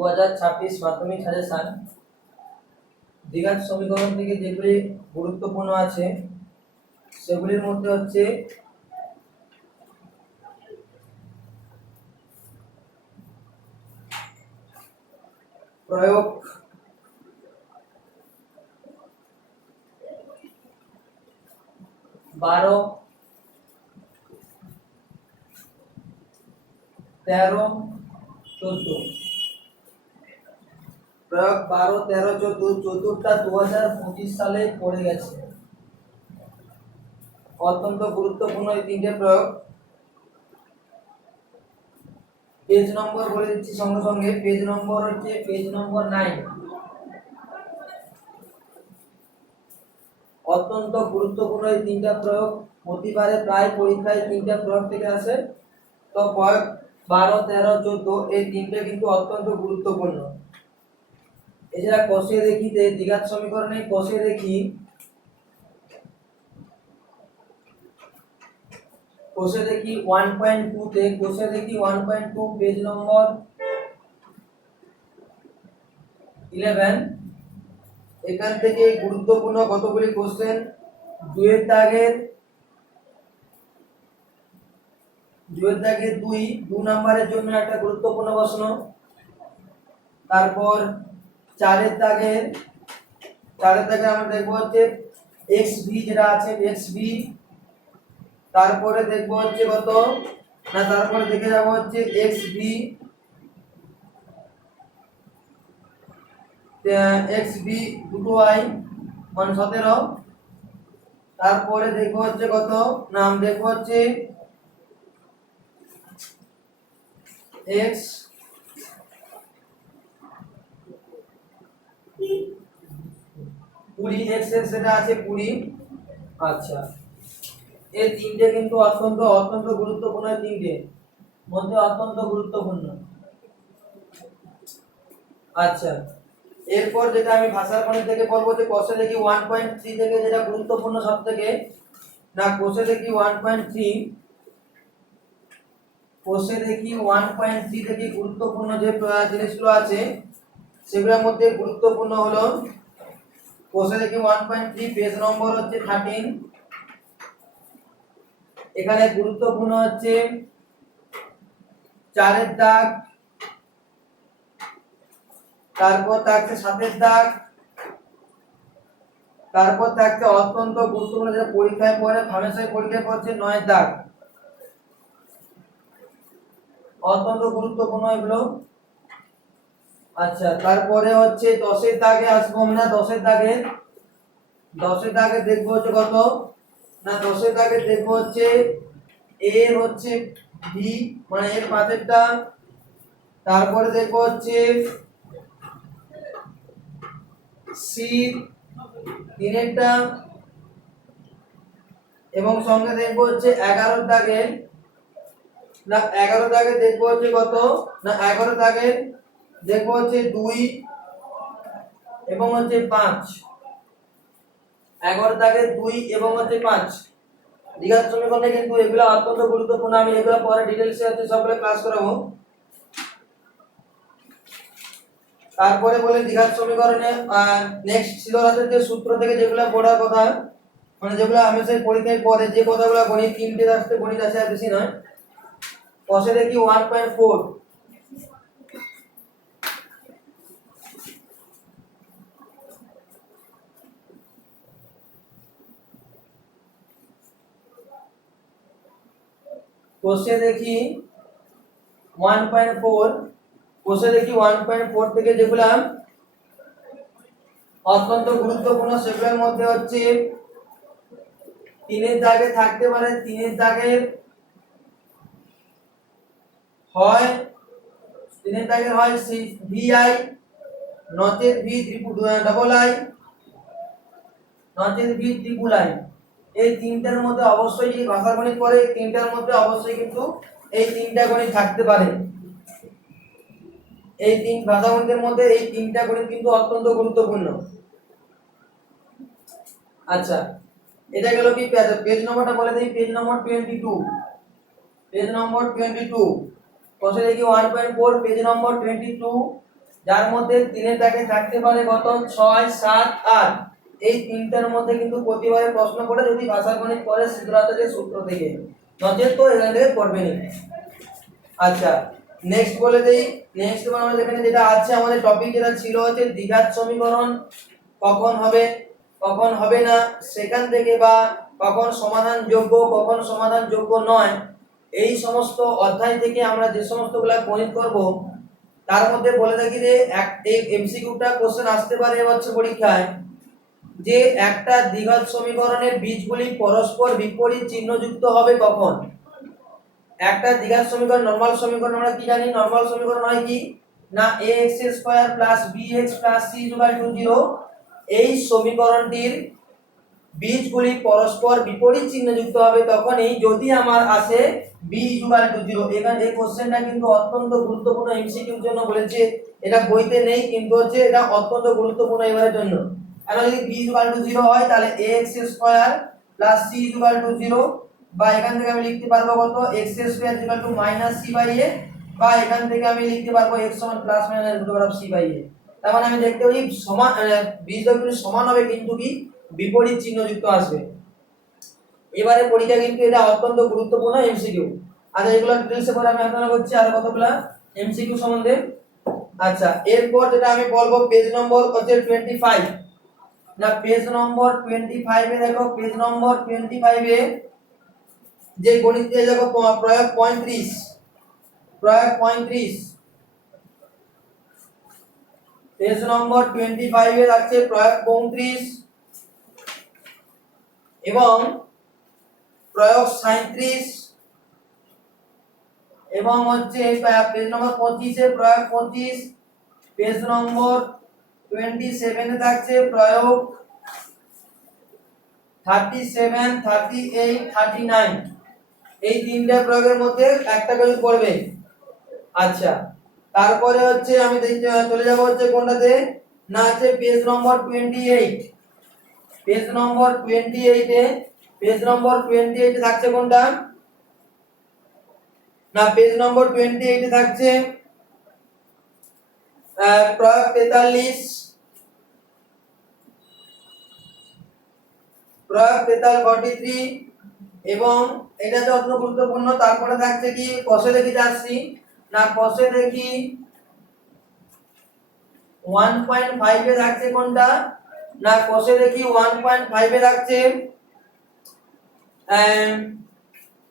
2026 মাধ্যমিক সাজেশন দ্বিঘাত সমীকরণ থেকে যেগুলি গুরুত্বপূর্ণ আছে সেগুলির মধ্যে হচ্ছে প্রয়োগ, বারো, 13, 14। প্রয়োগ 12, 13, 14 চতুর্থটা 2025 সালে পড়ে গেছে। অত্যন্ত গুরুত্বপূর্ণ এই তিনটে প্রয়োগ। পেজ নম্বর বলে দিচ্ছি সঙ্গে সঙ্গে। পেজ নম্বর হচ্ছে পেজ নম্বর 9। অত্যন্ত গুরুত্বপূর্ণ এই তিনটা প্রয়োগ। প্রতিবারে প্রায় পরীক্ষায় তিনটা প্রয়োগ থেকে আসে। তো প্রয়োগ 12, 13, 14 এই তিনটে কিন্তু অত্যন্ত গুরুত্বপূর্ণ। এছাড়া কষে দেখিতে দ্বিঘাত সমীকরণে কষে দেখি 1.2 তে কষে দেখি 1.2 পেজ নম্বর 11। এখান থেকে গুরুত্বপূর্ণ কতগুলি কোশ্চেন, দুয়ের দাগের 2 নম্বরের জন্য একটা গুরুত্বপূর্ণ প্রশ্ন। তারপর 4 দাগের আমরা দেখবো হচ্ছে xv যেটা আছে xv। তারপরে দেখবো হচ্ছে কত না, তারপরে দেখে যাব হচ্ছে xv দুটো i মানে 17। তারপরে দেখবো হচ্ছে কত নাম দেখবো হচ্ছে x 20 x এর সেটা আছে 20। আচ্ছা, এই তিনটে কিন্তু অত্যন্ত গুরুত্বপূর্ণ। তিনটে মধ্যে অত্যন্ত গুরুত্বপূর্ণ। আচ্ছা, এরপর যেটা আমি ভাষার গণিত থেকে পড়বো যে কোষে দেখি 1.3 থেকে যেটা গুরুত্বপূর্ণ সবথেকে না, কোষে দেখি 1.3 থেকে গুরুত্বপূর্ণ যে জিনিসগুলো আছে সেগুলোর মধ্যে গুরুত্বপূর্ণ হলো কোষে দেখি 1.3 পেজ নম্বর হচ্ছে 13। এখানে গুরুত্বপূর্ণ হচ্ছে 4 দাগ, তারপর থাকছে 7 দাগ, তারপর থাকছে অত্যন্ত গুরুত্বপূর্ণ যেটা পরীক্ষায় পড়ে ফার্মেসি পরীক্ষায় পড়ছে 9 দাগ। অত্যন্ত গুরুত্বপূর্ণ এগুলো। আচ্ছা, তারপরে হচ্ছে 10 দাগে আসবো আমরা। 10 দাগে দেখবো হচ্ছে কত না, 10 দাগে দেখবো হচ্ছে এর হচ্ছে ভি মানে এর পাশেরটা। তারপরে দেখবো হচ্ছে সি তিনেরটা এবং সঙ্গে দেখবো হচ্ছে 11 দাগে না, 11 দাগে দেখবো হচ্ছে কত না, 11 দাগে দেখবো হচ্ছে 2 এবং হচ্ছে 5। 11 দাগে 2 এবং হচ্ছে 5 দ্বিঘাত সমীকরণে কিন্তু এগুলো অত্যন্ত গুরুত্বপূর্ণ। আমি এগুলো পরে ডিটেইলসে আছে সবগুলো ক্লাস করাবো। তারপরে বলে দ্বিঘাত সমীকরণে নেক্সট ছিল আছে যে সূত্র থেকে যেগুলো পড়ার কথা মানে যেগুলো হামেশা পরীক্ষায় পড়ে যে কথাগুলো গণিত তিনটে আসতে গণিত আছে আর বেশি নয়। কষে দেখি 1.4 কোষে দেখি 1.4 থেকে যেগুলো অত্যন্ত গুরুত্বপূর্ণ সেগুলোর মধ্যে হচ্ছে 3 দাগে থাকতে পারে 3 দাগের হয় ভিআই নচেত ভি ডবল আই নচেত ভি ট্রিপল আই। এই তিনটার মধ্যে অবশ্যই এই ভাষা গণিত পড়ে এই তিনটার মধ্যে অবশ্যই কিন্তু এই তিনটা গণিত থাকতে পারে। এই তিন ভাষা গণিতের মধ্যে এই তিনটা গণিত কিন্তু অত্যন্ত গুরুত্বপূর্ণ। আচ্ছা, এটা গেল কি পেজ নম্বরটা বলে দেই। পেজ নম্বর 22 কষে দেখি 1.4 পেজ নম্বর 22। যার মধ্যে তিনের দাগে থাকতে পারে কত 6 7 8 এই তিনটার মধ্যে কিন্তু প্রতিবারে প্রশ্ন করে যদি ভাষা গণিত পড়ে সিদ্ধার্থের সূত্র থেকে নচেত তো এখান থেকে পড়বে না। আচ্ছা নেক্সট বলে দেই নেক্সট আমাদের এখানে যেটা আছে আমাদের টপিক যেটা ছিল হচ্ছে দ্বিঘাত সমীকরণ কখন হবে না সেখান থেকে বা কখন সমাধান যোগ্য নয় এই সমস্ত অধ্যায় থেকে আমরা যে সমস্তগুলো গণিত করব তার মধ্যে বলে থাকি যে এই এমসিকিউটা কোশ্চেন আসতে পারে এবছর পরীক্ষায় যে একটা দ্বিঘাত সমীকরণের বীজগুলি পরস্পর বিপরীত চিহ্নযুক্ত হবে কখন। একটা দ্বিঘাত সমীকরণ নরমাল সমীকরণ আমরা কি জানি নরমাল সমীকরণ হয় কি না ax² + bx + c = 0 এই সমীকরণটির বীজগুলি পরস্পর বিপরীত চিহ্নযুক্ত হবে তখনই যদি আমার আসে b = 0। এখানে এই কোশ্চেনটা কিন্তু অত্যন্ত গুরুত্বপূর্ণ এমসিকিউর জন্য বলেছে এটা বইতে নেই কিন্তু হচ্ছে এটা অত্যন্ত গুরুত্বপূর্ণ এবারের জন্য। এখন যদি b = 0 হয় তাহলে ax² + c = 0 বা এখান থেকে আমি লিখতে পারবো কত x² = -c/a বা এখান থেকে আমি লিখতে পারবো x ± c/a। তার মানে আমি দেখতে পাই সমান বীজদ্বয়গুলি সমান হবে কিন্তু কি বিপরীত চিহ্নযুক্ত আসবে। এবারে পরীক্ষা কিন্তু এটা অত্যন্ত গুরুত্বপূর্ণ এমসিকিউ। আচ্ছা এগুলো ডিটেইলসে পরে আমি আলোচনা করছি আর কতগুলো এমসিকিউ সম্বন্ধে। আচ্ছা এরপর যেটা আমি বলবো পেজ নম্বর হচ্ছে 25 না পেজ নম্বর 25 এ দেখো পেজ নম্বর 25 এ যে গণিত দিয়ে দেখো প্রয়োগ 35 পেজ নম্বর 25 এ আছে প্রয়োগ 35 এবং প্রয়োগ 37 এবং হচ্ছে পেজ নম্বর 25 এ প্রয়োগ 25 পেজ নম্বর 27 এ থাকছে প্রয়োগ 37 38 39 এই তিনটা প্রয়োগের মধ্যে একটা করে পড়বে। আচ্ছা তারপরে হচ্ছে আমি চলে যাব হচ্ছে কোনটাতে না আছে পেজ নম্বর 28 পেজ নম্বর 28 এ থাকছে কোনটা না পেজ নম্বর 28 এ থাকছে প্রয়োগ 43 প্রয়োগ 43 এবং এটা তো অত্যন্ত গুরুত্বপূর্ণ। তারপরে থাকছে কি কষে দেখি যাচ্ছি না কষে দেখি 1.5 এ থাকছে কোনটা না কষে দেখি 1.5 এ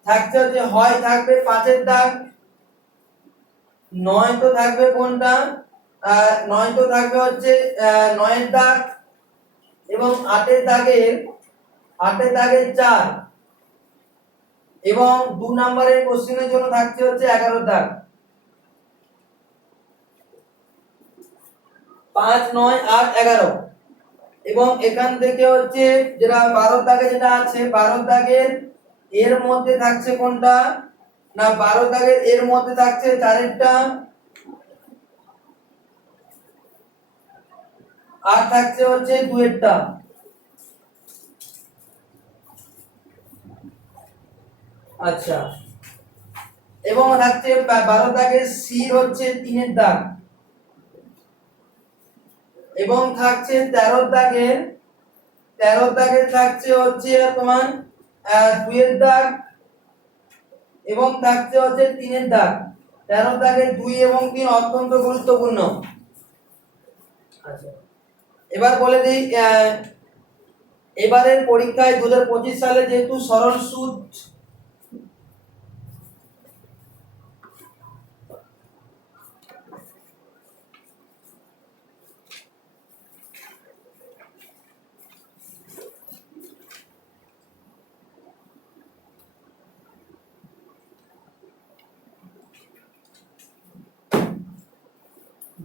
থাকছে হচ্ছে হয় থাকবে 5 এর দাগ নয় তো থাকবে কোনটা নয় তো থাকবে হচ্ছে 9 এর দাগ এবং 8 এর দাগের 4 এবং 2 নম্বরের কোশ্চেনের জন্য থাকছে হচ্ছে 11 দাগ 5 9 8 11 এবং এখান থেকে হচ্ছে যেটা 12 দাগে যেটা আছে 12 দাগের এর মধ্যে থাকছে কোনটা না 12 দাগের এর মধ্যে থাকছে 4এরটা আর থাকছে হচ্ছে 2এরটা। আচ্ছা এবং থাকছে 12 দাগের সি হচ্ছে 3এর দাগ এবং থাকছে 13 দাগের থাকছে হচ্ছে তোমার 2এর দাগ এবং থাকছে হচ্ছে 3এর দাগ 13 দাগের 2 এবং 3 অত্যন্ত গুরুত্বপূর্ণ। আচ্ছা এবার বলে দিই এবারের পরীক্ষায় 2025 সালে যেহেতু সরল সুদ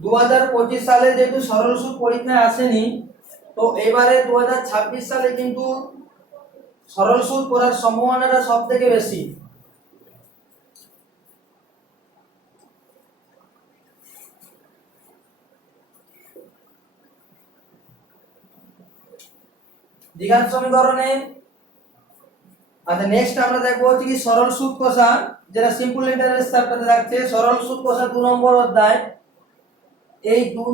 2025 সালে যেহেতু সরল সুদ পরীক্ষায় আসেনি তো এবারে 2026 সালে কিন্তু সরল সুদ করার সম্ভাবনাটা সবথেকে বেশি। দ্বিঘাত সমীকরণে আচ্ছা নেক্সট আমরা দেখবো হচ্ছে কি সরল সুদ কষা যেটা সিম্পল ইন্টারেস্ট চ্যাপ্টারে থাকছে সরল সুদ কষা 2 নম্বর অধ্যায় এই 2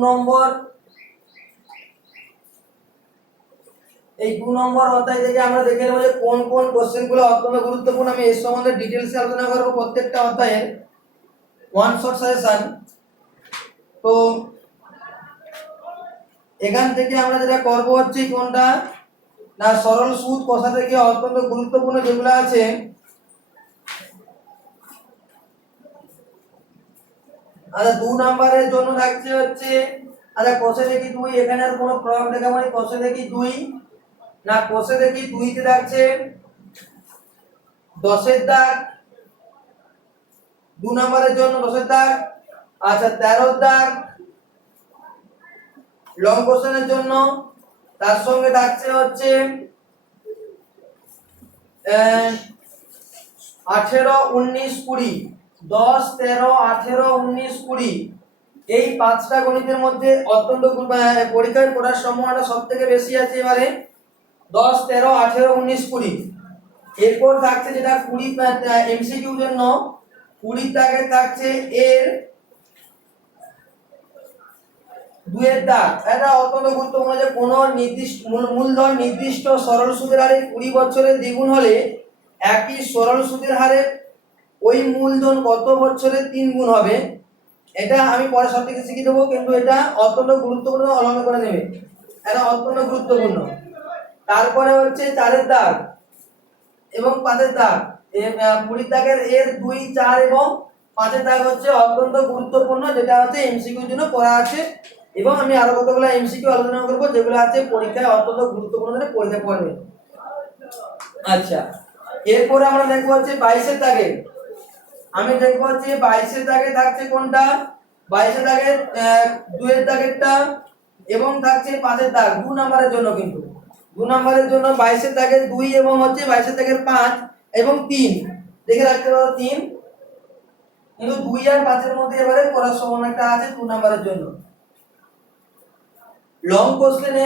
নম্বর অধ্যায় থেকে আমরা দেখে নেব যে কোন কোন কোশ্চেনগুলো অত্যন্ত গুরুত্বপূর্ণ। আমি এর সম্বন্ধে ডিটেইলসে আলোচনা করব প্রত্যেকটা অধ্যায়ের ওয়ান শট সাজেশন। তো এখান থেকে আমরা যেটা করব হচ্ছে কোনটা না সরল সুদ কষা থেকে অত্যন্ত গুরুত্বপূর্ণ যেগুলো আছে আচ্ছা 2 নম্বরের জন্য থাকছে হচ্ছে আচ্ছা কষে দেখি 2 এখানে আর কোনো প্রয়োগ দেখাবো না। কষে দেখি 2 না কষে দেখি 2 তে থাকছে 10 এর দাগ 2 নম্বরের জন্য 10 এর দাগ। আচ্ছা 13 এর দাগ লং কোশ্চেনের জন্য। তার সঙ্গে থাকছে হচ্ছে 18 19 20 10 13 18 19 20 এই 5টা গণিতের মধ্যে অত্যন্ত পরীক্ষায় পড়ার সম্ভাবনাটা সবথেকে বেশি আছে এবারে 10 13 18 19 20। এরপর থাকছে যেটা 20 এমসিকিউ জন্য 20 দাগে থাকছে এর 2 এর দাগ। এটা অত্যন্ত গুরুত্বপূর্ণ যে কোন নির্দিষ্ট মূলধন নির্দিষ্ট সরল সুদের হারে 20 বছরের দ্বিগুণ হলে একই সরল সুদের হারে ওই মূলধন কত বছরে 3 গুণ হবে। এটা আমি পরে সব থেকে শিখিয়ে দেবো, কিন্তু এটা অত্যন্ত গুরুত্বপূর্ণ, অলঙ্ঘন করে নেবে, এটা অত্যন্ত গুরুত্বপূর্ণ। তারপরে হচ্ছে 4 এর দাগ এবং 5 এর দাগ। 20 দাগের এর 2 4 এবং 5 এর দাগ হচ্ছে অত্যন্ত গুরুত্বপূর্ণ, যেটা হচ্ছে এমসিকিউর জন্য পড়া আছে। এবং আমি আরো কতগুলো এমসিকিউ আলোচনা করব যেগুলো আছে পরীক্ষায় অত্যন্ত গুরুত্বপূর্ণ ধরে পরীক্ষা পড়বে। আচ্ছা এরপরে আমরা দেখব হচ্ছে 22 এর দাগে। আমি দেখব হচ্ছে 22 এর দাগে থাকছে কোনটা 22 এর দাগে 2 এর দাগেরটা এবং থাকছে 5 এর দাগ 2 নম্বরের জন্য। কিন্তু 2 নম্বরের জন্য 22 এর দাগের 2 এবং হচ্ছে 22 এর দাগের 5 এবং 3 দেখে রাখতে পারো 3। কিন্তু 2 আর 5 এর মধ্যে এবারে পড়ার সম্ভাবনাটা আছে 2 নম্বরের জন্য। লং কোশ্চেনে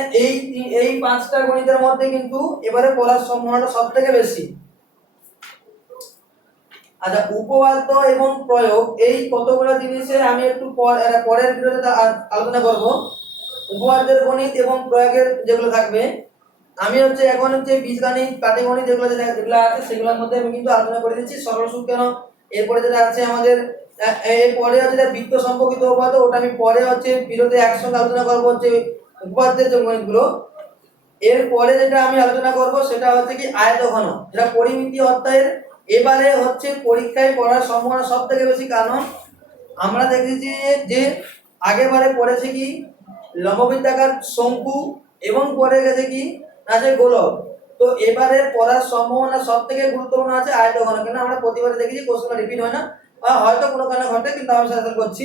এই 5টা গণিতের মধ্যে কিন্তু এবারে পড়ার সম্ভাবনাটা সবথেকে বেশি। আচ্ছা উপপাদ্য এবং প্রয়োগ এই কতগুলো জিনিসে আমি একটু পরের ভিডিওতে আলোচনা করব। উপপাদ্যের গণিত এবং প্রয়োগের যেগুলো থাকবে আমি হচ্ছে এখন হচ্ছে বীজগণিত পাটিগণিত যেগুলো আছে সেগুলোর মধ্যে আমি কিন্তু আলোচনা করে দিচ্ছি সরল সুদ কেন। এরপরে যেটা আছে আমাদের এরপরে হচ্ছে বৃত্ত সম্পর্কিত উপপাদ্য, ওটা আমি পরে হচ্ছে ভিডিওতে একসঙ্গে আলোচনা করব হচ্ছে উপপাদ্যের যে গণিতগুলো। এরপরে যেটা আমি আলোচনা করব সেটা হচ্ছে কি আয়তঘন, যেটা পরিমিতি অধ্যায়ের এবারে হচ্ছে পরীক্ষায় পড়ার সম্ভাবনা সবথেকে বেশি। কারণ আমরা দেখেছি যে আগেরবারে পড়েছে কি লম্ববৃত্তাকার শঙ্কু এবং পড়ে গেছে কি আছে গোলক। তো এবারে পড়ার সম্ভাবনা সবথেকে গুরুত্বপূর্ণ আছে আয়তঘন, কেন আমরা প্রতিবারে দেখেছি কোশ্চেন রিপিট হয় না বা হয়তো কোনো কারণে ঘটে, কিন্তু আমি সাজেশন করছি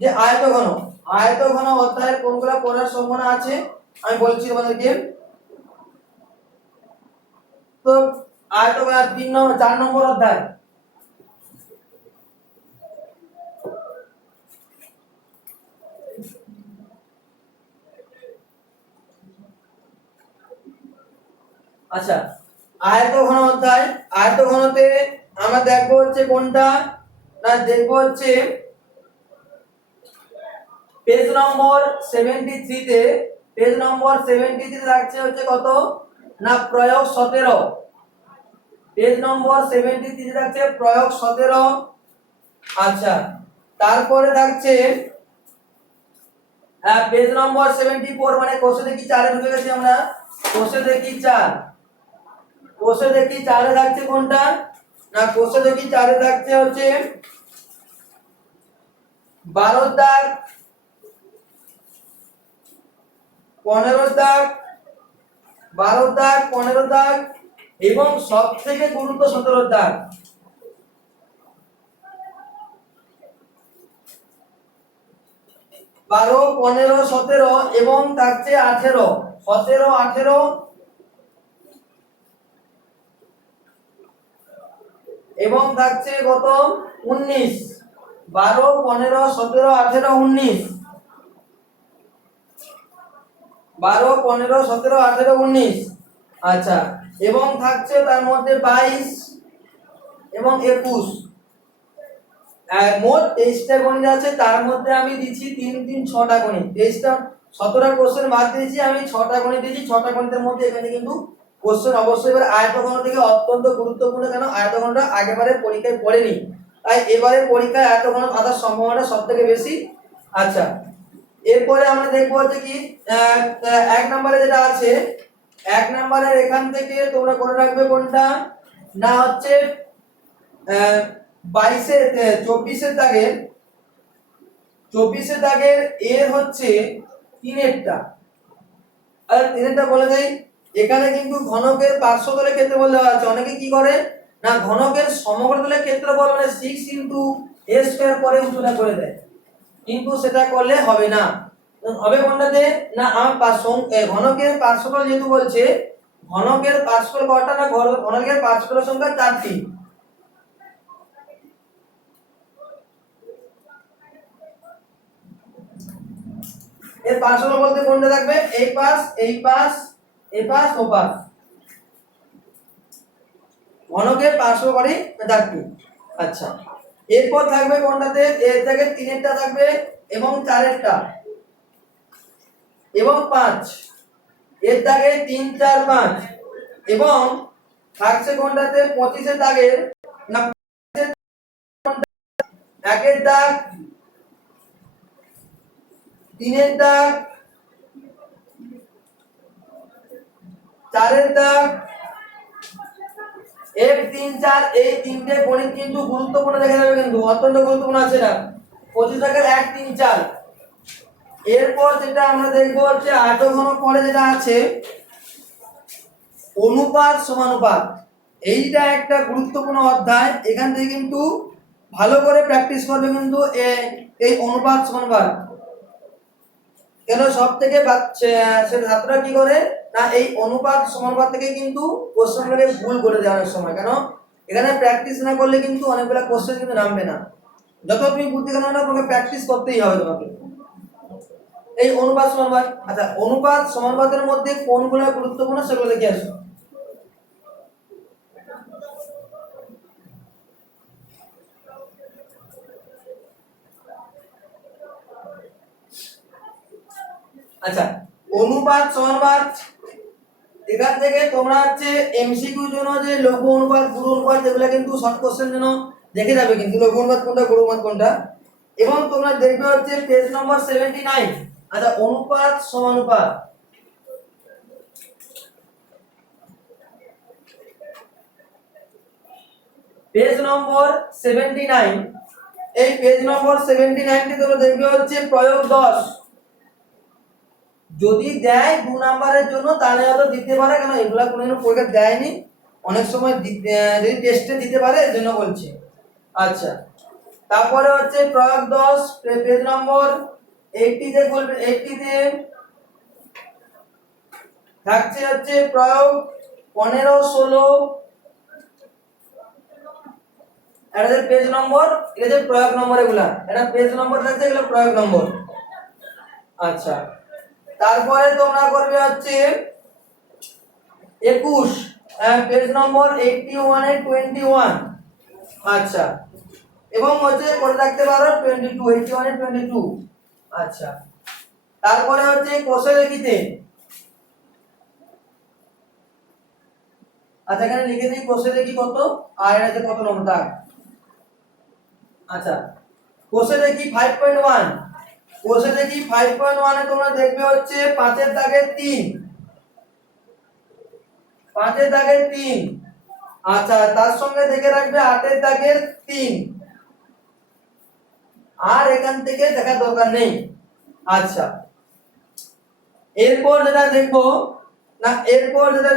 যে আয়তঘন অধ্যায়ের কোনগুলো পড়ার সম্ভাবনা আছে আমি বলছি তোমাদেরকে। তো আয়তঘন 3 নম্বর 4 নম্বর অধ্যায়। আচ্ছা আয়তঘন অধ্যায়, আয়তঘনতে আমরা দেখবো হচ্ছে কোনটা না দেখবো হচ্ছে পেজ নম্বর 73 তে। পেজ নম্বর 73 তে থাকছে হচ্ছে কত না প্রয়োগ 17। পেজ নম্বর 73 তে থাকছে প্রয়োগ 17। আচ্ছা তারপরে থাকছে পেজ নম্বর 74 মানে কোষে দেখি 4 এ ঢুকে গেছি আমরা। কোষে দেখি 4, কোষে দেখি 4 এ থাকছে কোনটা না কোষে দেখি 4 এ থাকছে হচ্ছে 12 দাগ 15 দাগ 12 দাগ 15 দাগ এবং সবথেকে গুরুত্ব 17 দাগ। 12 15 17 এবং থাকছে 18 17 18 এবং থাকছে কত 19। 12 15 17 18 19 12 15 17 18 19। আচ্ছা এবং থাকছে তার মধ্যে 22 এবং 21। মোট 23টা গণিত আছে, তার মধ্যে আমি দিচ্ছি 3 3 6টা গণিত। 23টা 17টা কোশ্চেন বাদ দিয়েছি, আমি 6টা গণিত দিয়েছি। 6টা গণিতের মধ্যে এখানে কিন্তু কোশ্চেন অবশ্যই এবার আয়তঘন থেকে অত্যন্ত গুরুত্বপূর্ণ, কেন আয়তঘনটা আগেবারে পরীক্ষায় পড়েনি, তাই এবারে পরীক্ষায় আয়তঘন আসার সম্ভাবনা সবথেকে বেশি। আচ্ছা, এরপরে আমরা দেখবো হচ্ছে কি 1 নম্বরে যেটা আছে, 1 নম্বরের এখান থেকে তোমরা করে রাখবে কোনটা না হচ্ছে 24 দাগের এর হচ্ছে 3-এরটা। আর 3-এরটা বলে দেই, এখানে কিন্তু ঘনকের পার্শ্বতলের ক্ষেত্রফল দেওয়া আছে। অনেকে কি করে না ঘনকের সমগ্রতলের ক্ষেত্রফল মানে 6 * a² পরে উচ্চতা করে দেয়, কিন্তু সেটা করলে হবে না। হবে কোনটাতে না আমার ঘনকের পার্শ্বতল যেহেতু বলছে, ঘনকের পার্শ্বতল কয়টা না ঘনকের পার্শ্বতলের সংখ্যা 4টি। এর পার্শ্বতল বলতে কোনটা থাকবে, এই পাশ এই পাশ এই পাশ ও পাশ, ঘনকের পার্শ্ব করি 4টি। আচ্ছা, এরপর থাকবে কোনটাতে এর থেকে 3-এরটা থাকবে এবং 4-এরটা এবং 5, এর দাগে 3 4 5 এবং থাকছে কোনটাতে 25-এর দাগের না 1-এর দাগ, 3-এর দাগ, 4-এর দাগ, 1 3 4, এই তিনটে গণিত কিন্তু গুরুত্বপূর্ণ দেখে যাবে, কিন্তু অত্যন্ত গুরুত্বপূর্ণ আছে না 25 দাগের 1 3 4। এরপর যেটা আমরা দেখবো হচ্ছে আয়তঘন পরে যেটা আছে অনুপাত সমানুপাত। এইটা একটা গুরুত্বপূর্ণ অধ্যায়, এখান থেকে কিন্তু ভালো করে প্র্যাকটিস করবে কিন্তু এই অনুপাত সমানুপাত। কেন সব থেকে ছাত্ররা কি করে না এই অনুপাত সমানুপাত থেকে কিন্তু কোশ্চেনগুলোকে ভুল করে দেয় অনেক সময়। কেন এখানে প্র্যাকটিস না করলে কিন্তু অনেকগুলো কোশ্চেন কিন্তু নামবে না। যত তুমি বুদ্ধি কেন না তোমাকে প্র্যাকটিস করতেই হবে তোমাকে এই অনুপাত সমানুপাত। আচ্ছা, অনুপাত সমানুপাতের মধ্যে কোনগুলো গুরুত্বপূর্ণ সেগুলো দেখে আসো। আচ্ছা, অনুপাত সমানুপাত এখান থেকে তোমরা হচ্ছে এমসিকিউ জন্য যে লঘু অনুপাত গুরু অনুপাত এগুলো কিন্তু শর্ট কোশ্চেন জন্য দেখে যাবে, কিন্তু লঘু অনুপাত কোনটা গুরু অনুপাত কোনটা। এবং তোমরা দেখবে হচ্ছে পেজ নম্বর 79। আচ্ছা, অনুপাত সমানুপাত পেজ নম্বর 79, এই পেজ নম্বর 79 টি তোমরা দেখবে হচ্ছে প্রয়োগ 10। যদি দেয় 2 নাম্বারের জন্য তাহলে হয়তো দিতে পারে, কারণ এগুলা কোনো পরীক্ষা দেয়নি, অনেক সময় যদি টেস্টে দিতে পারে এর জন্য বলছি। আচ্ছা, তারপরে হচ্ছে প্রয়োগ 10 পেজ নম্বর 80 তে বলবে, 80 তে থাকছে হচ্ছে প্রয়োগ 15 16। এটা পেজ নম্বর, এটা যে প্রয়োগ নম্বর, এগুলা এটা পেজ নম্বর থাকছে, এগুলো প্রয়োগ নম্বর। আচ্ছা, তারপরে তোমরা করবে হচ্ছে 21 পেজ নম্বর 81 এ 21। আচ্ছা, এবং হচ্ছে করে রাখতে পারো 22 81 এ 22। আচ্ছা, তারপরে হচ্ছে কোষে লিখিতে। আচ্ছা, এখানে লিখে দিই কোষে লিখি কত আর এটা কত নম্বর দাগ। আচ্ছা, কোষে লিখি 5.1, কোষে লিখি 5.1 এ তোমরা দেখবে হচ্ছে 5-এর দাগের 3, 5-এর দাগের 3। আচ্ছা, তার সঙ্গে দেখে রাখবে 8-এর দাগের 3, আর এখান থেকে দেখার দরকার নেই। আচ্ছা, এরপর যেটা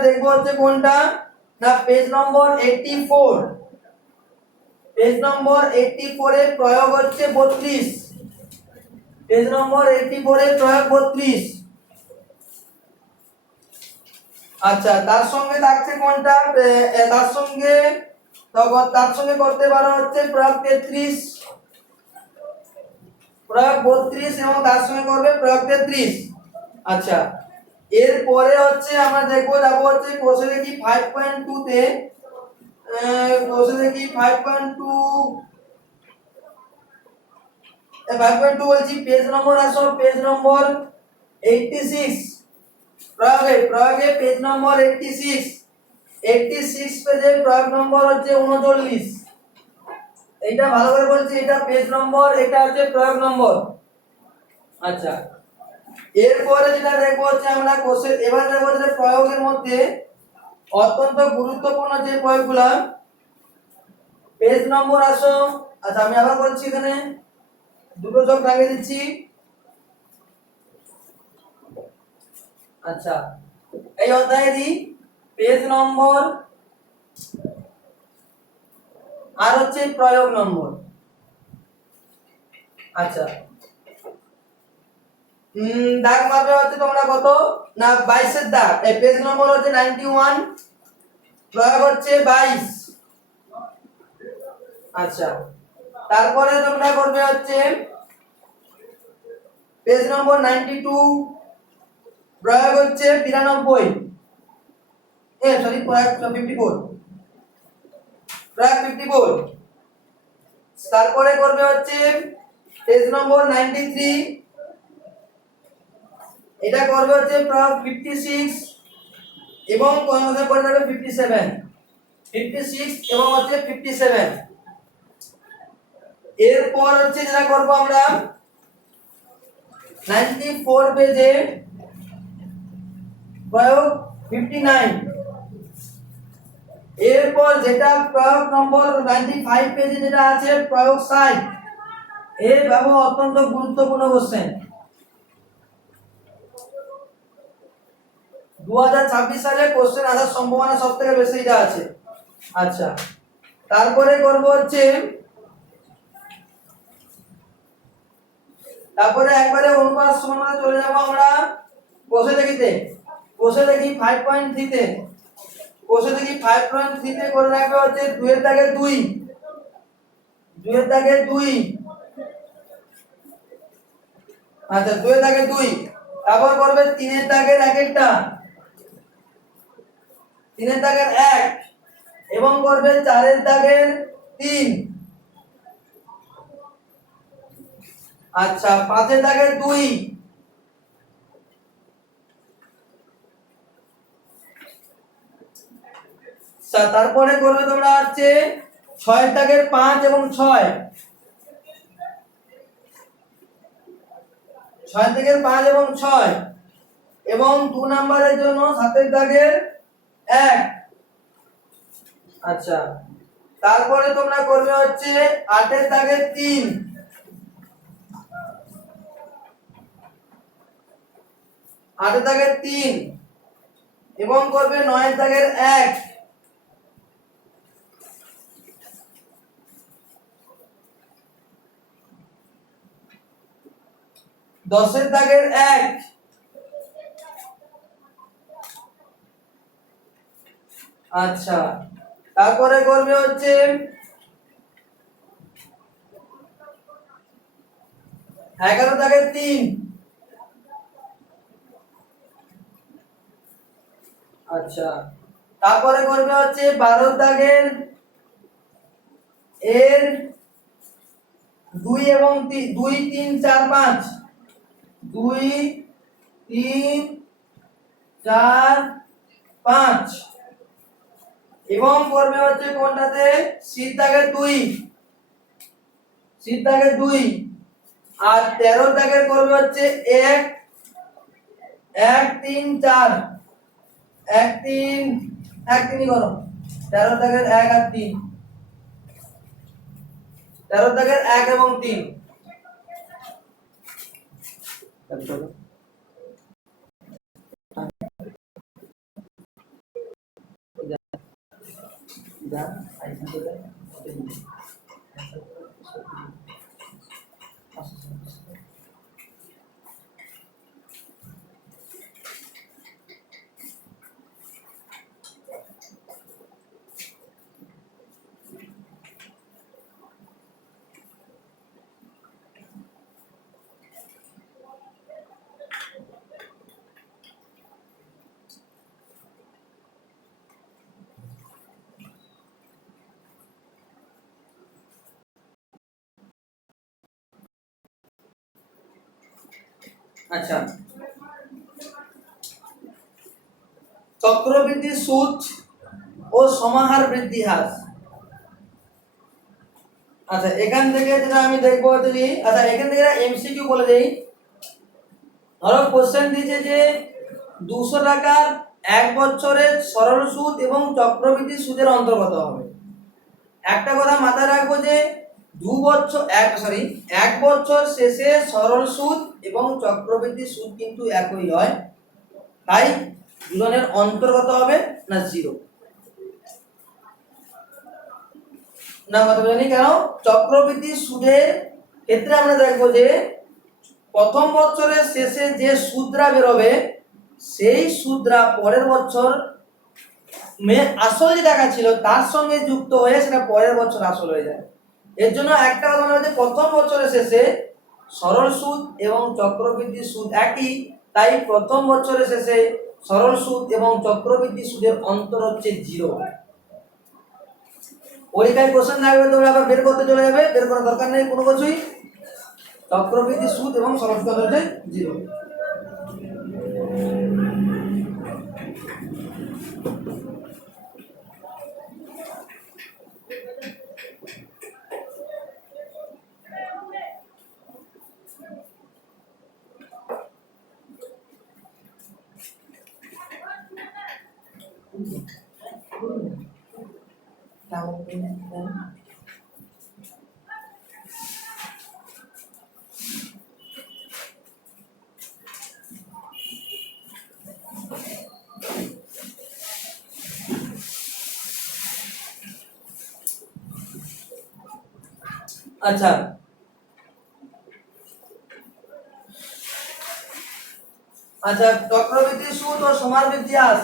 দেখবো হচ্ছে কোনটা না পেজ নম্বর 84, পেজ নম্বর 84 এর প্রয়োগ হচ্ছে 32, পেজ নম্বর 84 এর প্রয়োগ 32। আচ্ছা, তার সঙ্গে থাকছে কোনটা তার সঙ্গে করতে পারো হচ্ছে প্রয়োগ 33, প্রয়োগ 32 এবং তার সঙ্গে করবে প্রয়োগ 33। আচ্ছা, এরপরে হচ্ছে আমরা যাব হচ্ছে কোষে দেখি 5.2 তে, কোষে দেখি 5.2 5.2 বলছি পেজ নম্বর আসো পেজ নম্বর 86 প্রয়োগে পেজ নম্বর 86 পেজে প্রয়োগ নম্বর হচ্ছে 39 এইটা ভালো করে বলছি এটা পেজ নম্বর এটা হচ্ছে প্রয়োগ নম্বর আচ্ছা এরপরে যেটা দেখবো হচ্ছে আমরা কোশ্চেন এবার দেখবো যে প্রয়োগের মধ্যে অত্যন্ত গুরুত্বপূর্ণ যে প্রয়োগগুলো পেজ নম্বর আসো আচ্ছা আমি আবার বলছি এখানে দুটো চোখ লাগিয়ে দিচ্ছি আচ্ছা এই অধ্যায়েরই পেজ নম্বর আর হচ্ছে প্রয়োগ নম্বর আচ্ছা দাগ মাপে হচ্ছে তোমরা কত না 22 এর দাগ এই পেজ নম্বর হচ্ছে 91 প্রয়োগ হচ্ছে 22 আচ্ছা তারপরে তোমরা করবে হচ্ছে পেজ নম্বর 92 প্রয়োগ হচ্ছে 92 প্রয়োগ 54 প্রয়োগ 54 তারপরে করবে হচ্ছে পেজ নম্বর 93 এটা করবে হচ্ছে প্রয়োগ 56 এবং কোন মধ্যে পড়ে যাবে 57 এবং হচ্ছে 57 এরপর হচ্ছে যেটা করব আমরা 94 পেজে প্রয়োগ 59 এরপর যেটা প্রয়োগ নম্বর 95 পেজে যেটা আছে প্রয়োগ 60 এই ব্যবহার অত্যন্ত গুরুত্বপূর্ণ কোশ্চেন 2026 সালে কোশ্চেন আসার সম্ভাবনা সবথেকে বেশি এটা আছে আচ্ছা তারপরে করব হচ্ছে তারপরে একবারে অনুপাত সমানুপাতে চলে যাব আমরা কোষে দেখিতে 5.3 তে কোষে দেখি 5.3 তে করে রাখবে হচ্ছে 2 এর দাগে 2 আচ্ছা 2 এর দাগে 2 তারপর করবে 3 এর দাগের এক একটা 3 এর দাগের 1 এবং করবে 4 এর দাগের 3 আচ্ছা 5 এর দাগের 2 তারপরে করবে তোমরা হচ্ছে 6 এর দাগের 5 এবং 6 থেকে 5 এবং 6 এবং 2 নম্বরের জন্য 7 এর দাগের 1 আচ্ছা তারপরে তোমরা করবে হচ্ছে 8 এর দাগের 3 8 এর দাগের 3 এবং করবে 9 এর দাগের 1 10 এর দাগের 1 আচ্ছা তারপরে করবে হচ্ছে 11 দাগের 3 আচ্ছা তারপরে করবে হচ্ছে 12 দাগের এর 2 এবং 2 3 4 5 2 3 4 5 এবং করবে হচ্ছে কোনটাতে শীত দাগের 2 আর 13 দাগের করবে হচ্ছে 1 1 3 4 1 3 1 3 করো 13 দাগের 1 আর 3 13 দাগের 1 এবং 3 চলো যা আইসা করে আচ্ছা, চক্রবৃদ্ধি সুদ ও সমাহার বৃদ্ধি হার। আচ্ছা, এখান থেকে যেটা আমি দেখবো যদি, আচ্ছা এখান থেকে এমসিকিউ বলে দেই। ধরো কোশ্চেন দিয়েছে যে 200 টাকার 1 বছরের সরল সুদ এবং চক্রবৃদ্ধি সুদের অন্তর্গত হবে। একটা কথা মাথায় রাখবো যে 1 বছর শেষে সরল সুদ এবং চক্রবৃদ্ধি সুদ কিন্তু একই হয়, তাই দুজনের অন্তর্গত হবে না জিরো। না কথা জানি কেন, চক্রবৃদ্ধি সুদের ক্ষেত্রে আমরা দেখবো যে প্রথম বছরের শেষে যে সুদরা বেরোবে সেই সুদরা পরের বছর আসল যে টাকা ছিল তার সঙ্গে যুক্ত হয়ে সেটা পরের বছর আসল হয়ে যায়। এর জন্য একটা কথা মনে হচ্ছে প্রথম বছরের শেষে সরল সুদ এবং চক্রবৃদ্ধি সুদ একই, তাই প্রথম বছরের শেষে সরল সুদ এবং চক্রবৃদ্ধি সুদের অন্তর হচ্ছে জিরো। পরীক্ষায় কোশ্চেন থাকবে, তোমরা আবার বের করতে চলে যাবে, বের করার দরকার নেই কোনো কিছুই। চক্রবৃদ্ধি সুদ এবং সরল সুদ হচ্ছে জিরো। আচ্ছা, আচ্ছা চক্রবৃদ্ধি সুদ ও সমাহার বৃদ্ধি হার।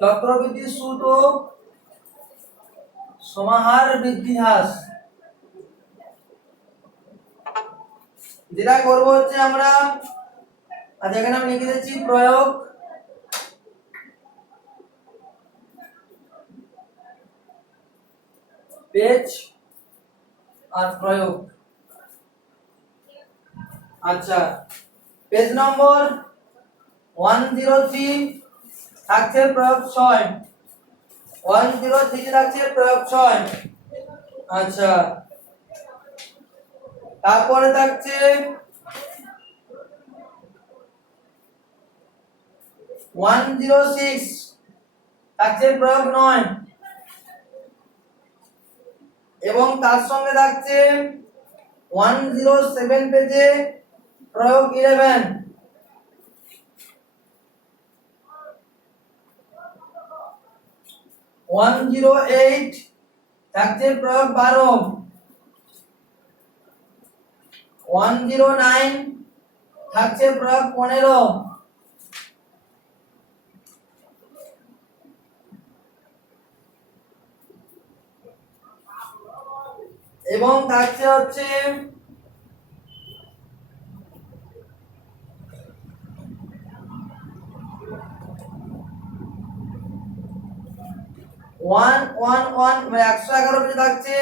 চক্রবৃদ্ধি সুদ ও সমাহার বৃদ্ধি হার যেটা করব হচ্ছে আমরা, আচ্ছা এখানে আমি লিখে দিচ্ছি প্রয়োগ পেজ আর প্রয়োগ। আচ্ছা, পেজ নম্বর 103 থাকছে প্রয়োগ 6, 103 থাকছে প্রয়োগ 6। আচ্ছা, তারপরে থাকছে 106 থাকছে প্রয়োগ 9 এবং তার সঙ্গে থাকছে 107 পেজে প্রয়োগ 11। 108 থাকছে প্রয়োগ 12। 109 থাকছে প্রয়োগ 15। এবং থাকছে হচ্ছে 111 মানে 111 পেজে থাকছে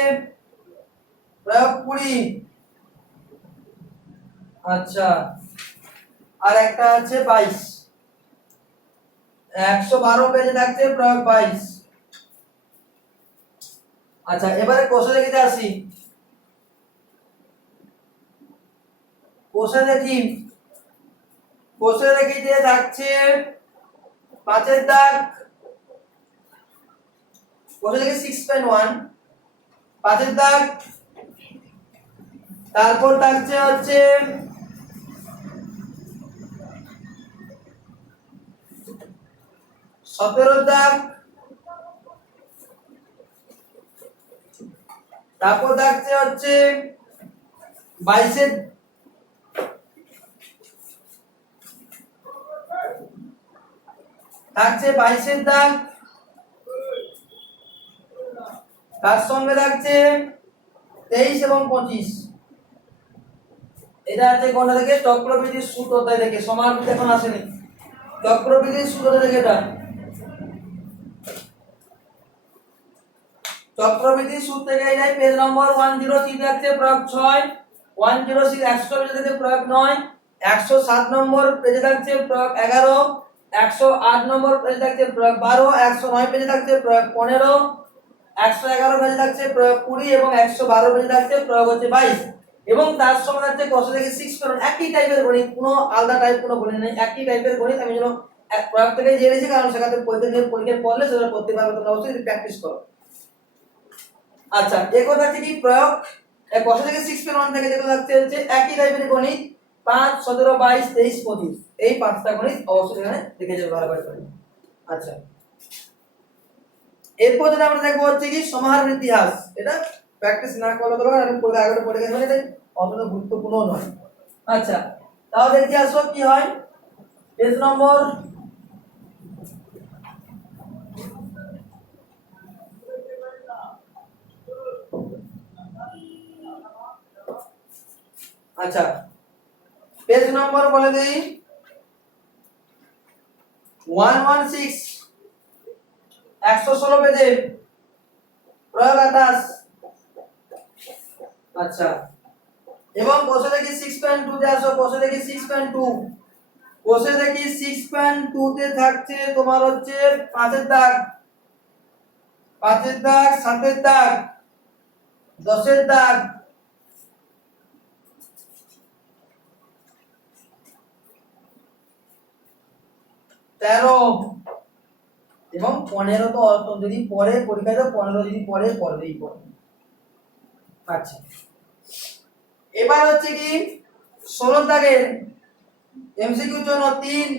প্রয়োগ 20। আচ্ছা, আর একটা আছে 22, 112 পেজে থাকছে প্রয়োগ 22। আচ্ছা, এবারে কোষে লিখতে আসি। কোষে দেখি, কোষে লিখতে থাকছে 5 এর দাগ, কোষে লিখে 6.1 5 এর দাগ। তারপর থাকছে হচ্ছে 17 দাগ, তারপর থাকছে হচ্ছে 22 থাকছে 22 দাগ, তার সঙ্গে থাকছে 23 এবং 25। এটা আছে কোনটা থেকে? চক্রবৃদ্ধির সুদ অধ্যায় থেকে। সমাহার বৃদ্ধি এখন আসেনি, চক্রবৃদ্ধির সুদ অধ্যায় থেকে। এটা চক্রবৃদ্ধি সুদ থেকে এটাই পেজ নম্বর 103 থাকছে প্রয়োগ 6, 106 100 পেজে থাকছে প্রয়োগ 9, 107 নম্বর পেজে থাকছে প্রয়োগ 11, 108 নম্বর পেজে থাকছে প্রয়োগ 12, 109 পেজে থাকছে প্রয়োগ 15, 111 পেজে থাকছে প্রয়োগ 20 এবং 112 পেজে থাকছে প্রয়োগ হচ্ছে 22 এবং তার সঙ্গে থাকছে কোশ্চেন থেকে 6 কারণ একই টাইপের গণিত, কোনো আলাদা টাইপ কোনো গণিত নেই, একই টাইপের গণিত। আমি যেন এক প্রয়োগ থেকে দিয়ে দিয়েছি কারণ সেখানে পরীক্ষায় পড়লে সেটা করতে পারবে, তোমরা অবশ্যই প্র্যাকটিস করো। আচ্ছা, এরপর থাকছে কি প্রয়োগ কোশ্চেন থেকে 6.1 থেকে যেগুলো থাকছে হচ্ছে একই টাইপের গণিত 5, 17, 22, 23, 25 এই পাঁচটা গণিত অবশ্যই এখানে লিখে যাবে ভালো করে। আচ্ছা, এরপর যেটা আমরা দেখবো হচ্ছে কি সমাহারের ইতিহাস। এটা প্র্যাকটিস না করলে তো আমি পড়ে আগে পড়ে গেলে এটা অতটা গুরুত্বপূর্ণ নয়। আচ্ছা, তাহলে দেখি আসো কি হয় পেজ নম্বর আচ্ছা পেজ নম্বর বলে দেই 116 116 পেজে প্রয়োগ 28। আচ্ছা, এবং বসে দেখি 6.2 তে আসো, বসে দেখি 6.2, বসে দেখি 6.2 তে থাকছে তোমার হচ্ছে 5 এর দাগ, 5 এর দাগ, 7 এর দাগ, 10 এর দাগ, 13 এবং 15 তো অত যদি পরে পরীক্ষায় তো 15 যদি পরে পড়বেই পড়ে। আচ্ছা, এবার হচ্ছে কি 16 দাগের এমসিকিউর জন্য 3,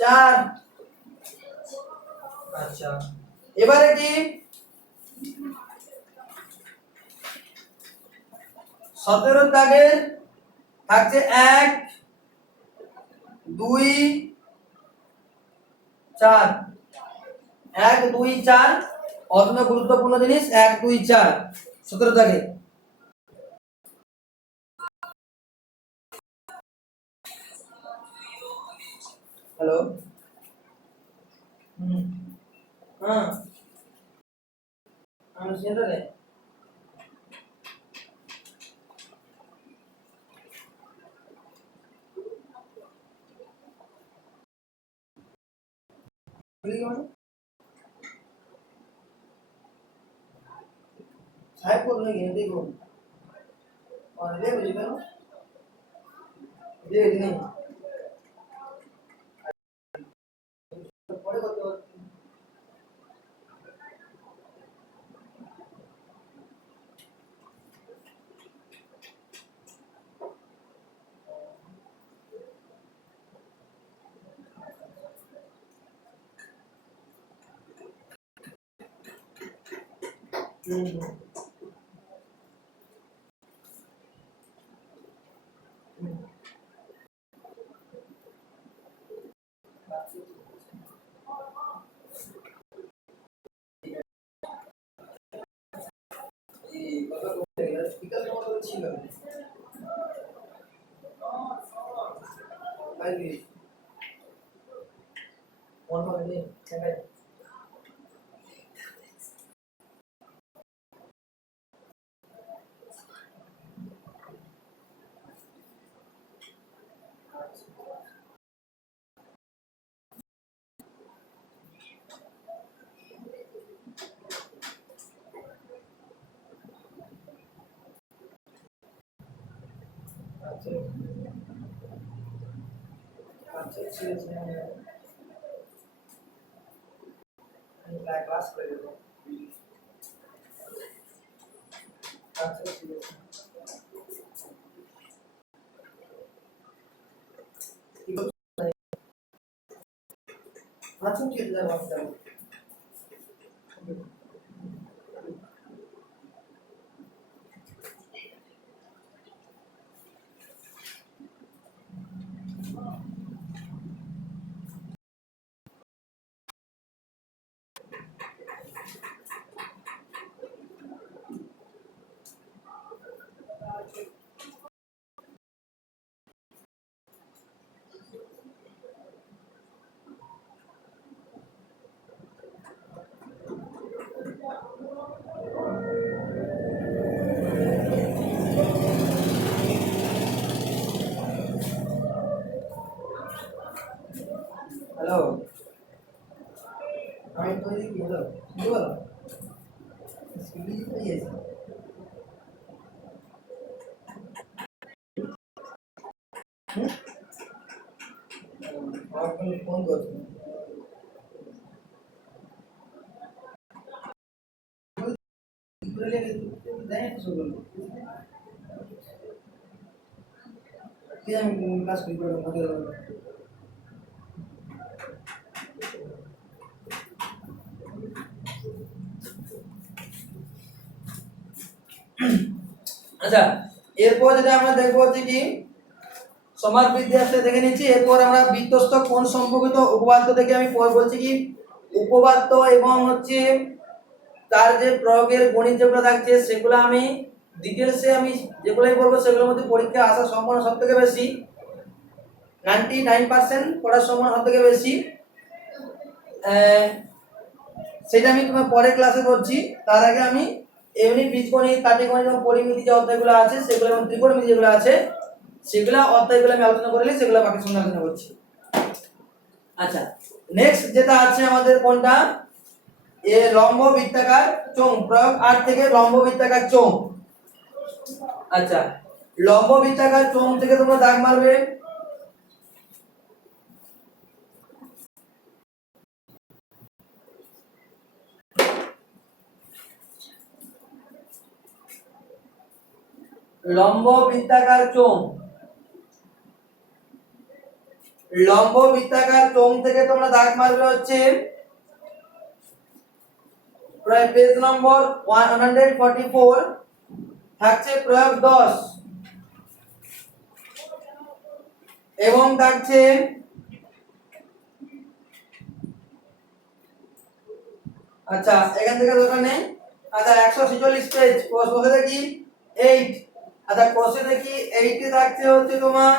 4। আচ্ছা, এবারে কি 17 দাগের থাকছে 1, 2, 4, 1, 2, 4 অত্যন্ত গুরুত্বপূর্ণ জিনিস 1, 2, 4 17 দাগে। হ্যালো, হ্যাঁ আমি শুনতে রে বলি কি মানে সাহেব বলনে গিয়ে দেখো और ले बुझी करो ये नहीं पड़े को तो এই কথা বলতে গেলে স্পিকার মতো ছিল ভাই মন হয়নি সেটাই। আচ্ছা আচ্ছা ঠিক আছে আমি ক্লাস করে দেব। আচ্ছা ঠিক আছে আচ্ছা ঠিক আছে হ্যালো, আমি তো কি হলো কি বলো স্কুলে যাই আছে আপনি ফোন করছেন দেয় শুরু কি আমি ক্লাস করে মধ্যে আচ্ছা, এরপর যেটা আমরা দেখবো হচ্ছে কি সমাজ বিদ্যাতে দেখে নিচ্ছি। এরপর আমরা বৃত্তস্থ কোণ সম্পর্কিত উপপাদ্য থেকে আমি পরে বলছি কি উপপাদ্য এবং হচ্ছে তার যে প্রয়োগের গণিত যেগুলো থাকছে সেগুলো আমি ডিটেলসে আমি যেগুলোই বলবো সেগুলোর মধ্যে পরীক্ষা আসার সম্ভাবনা সব থেকে বেশি, 99% পড়ার সম্ভাবনা সব থেকে বেশি। সেটা আমি তোমার পরের ক্লাসে বলছি। তার আগে আমি এমনি বীজগণিত, পাটিগণিত এবং পরিমিতি যে অধ্যায়গুলো আছে সেগুলো এবং ত্রিকোণমিতি যেগুলো আছে সেগুলো অধ্যায়গুলো আমি আলোচনা করে নিই, সেগুলো বাকি সঙ্গে আলোচনা করছি। আচ্ছা, নেক্সট যেটা আছে আমাদের কোনটা, এ লম্ব বৃত্তাকার চোঙ প্রয়োগ 8 থেকে লম্ব বৃত্তাকার চোঙ। আচ্ছা, লম্ব বৃত্তাকার চোঙ থেকে তোমরা দাগ মারবে। লম্ব বৃত্তাকার চোঙ, লম্ব বৃত্তাকার চোঙ থেকে তোমরা দাগ মারবে হচ্ছে প্রায় পেজ নম্বর 144 থাকছে প্রয়োগ 10 এবং থাকছে আচ্ছা এখান থেকে দরকার নেই। আচ্ছা 146 পেজ কোষে দেখি 8। আচ্ছা কোষে দেখি 8 এ থাকছে হচ্ছে তোমার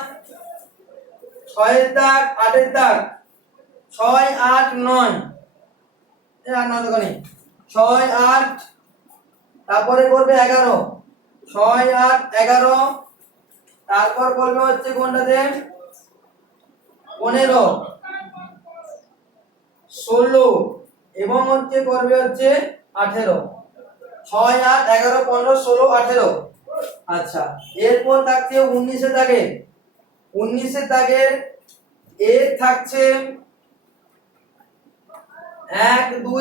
6 এর দাগ 8 এর দাগ 6 8 9 এ আর 9 দরকার নেই 6 8 তারপরে করবে 11 6 8 11 তারপর করবে হচ্ছে কোনটাতে 15 16 এবং হচ্ছে করবে হচ্ছে 18 6 8 11 15 16 18। আচ্ছা এরপর থাকছে 19 এর দাগে 19 এর দাগের এর থাকছে 1 2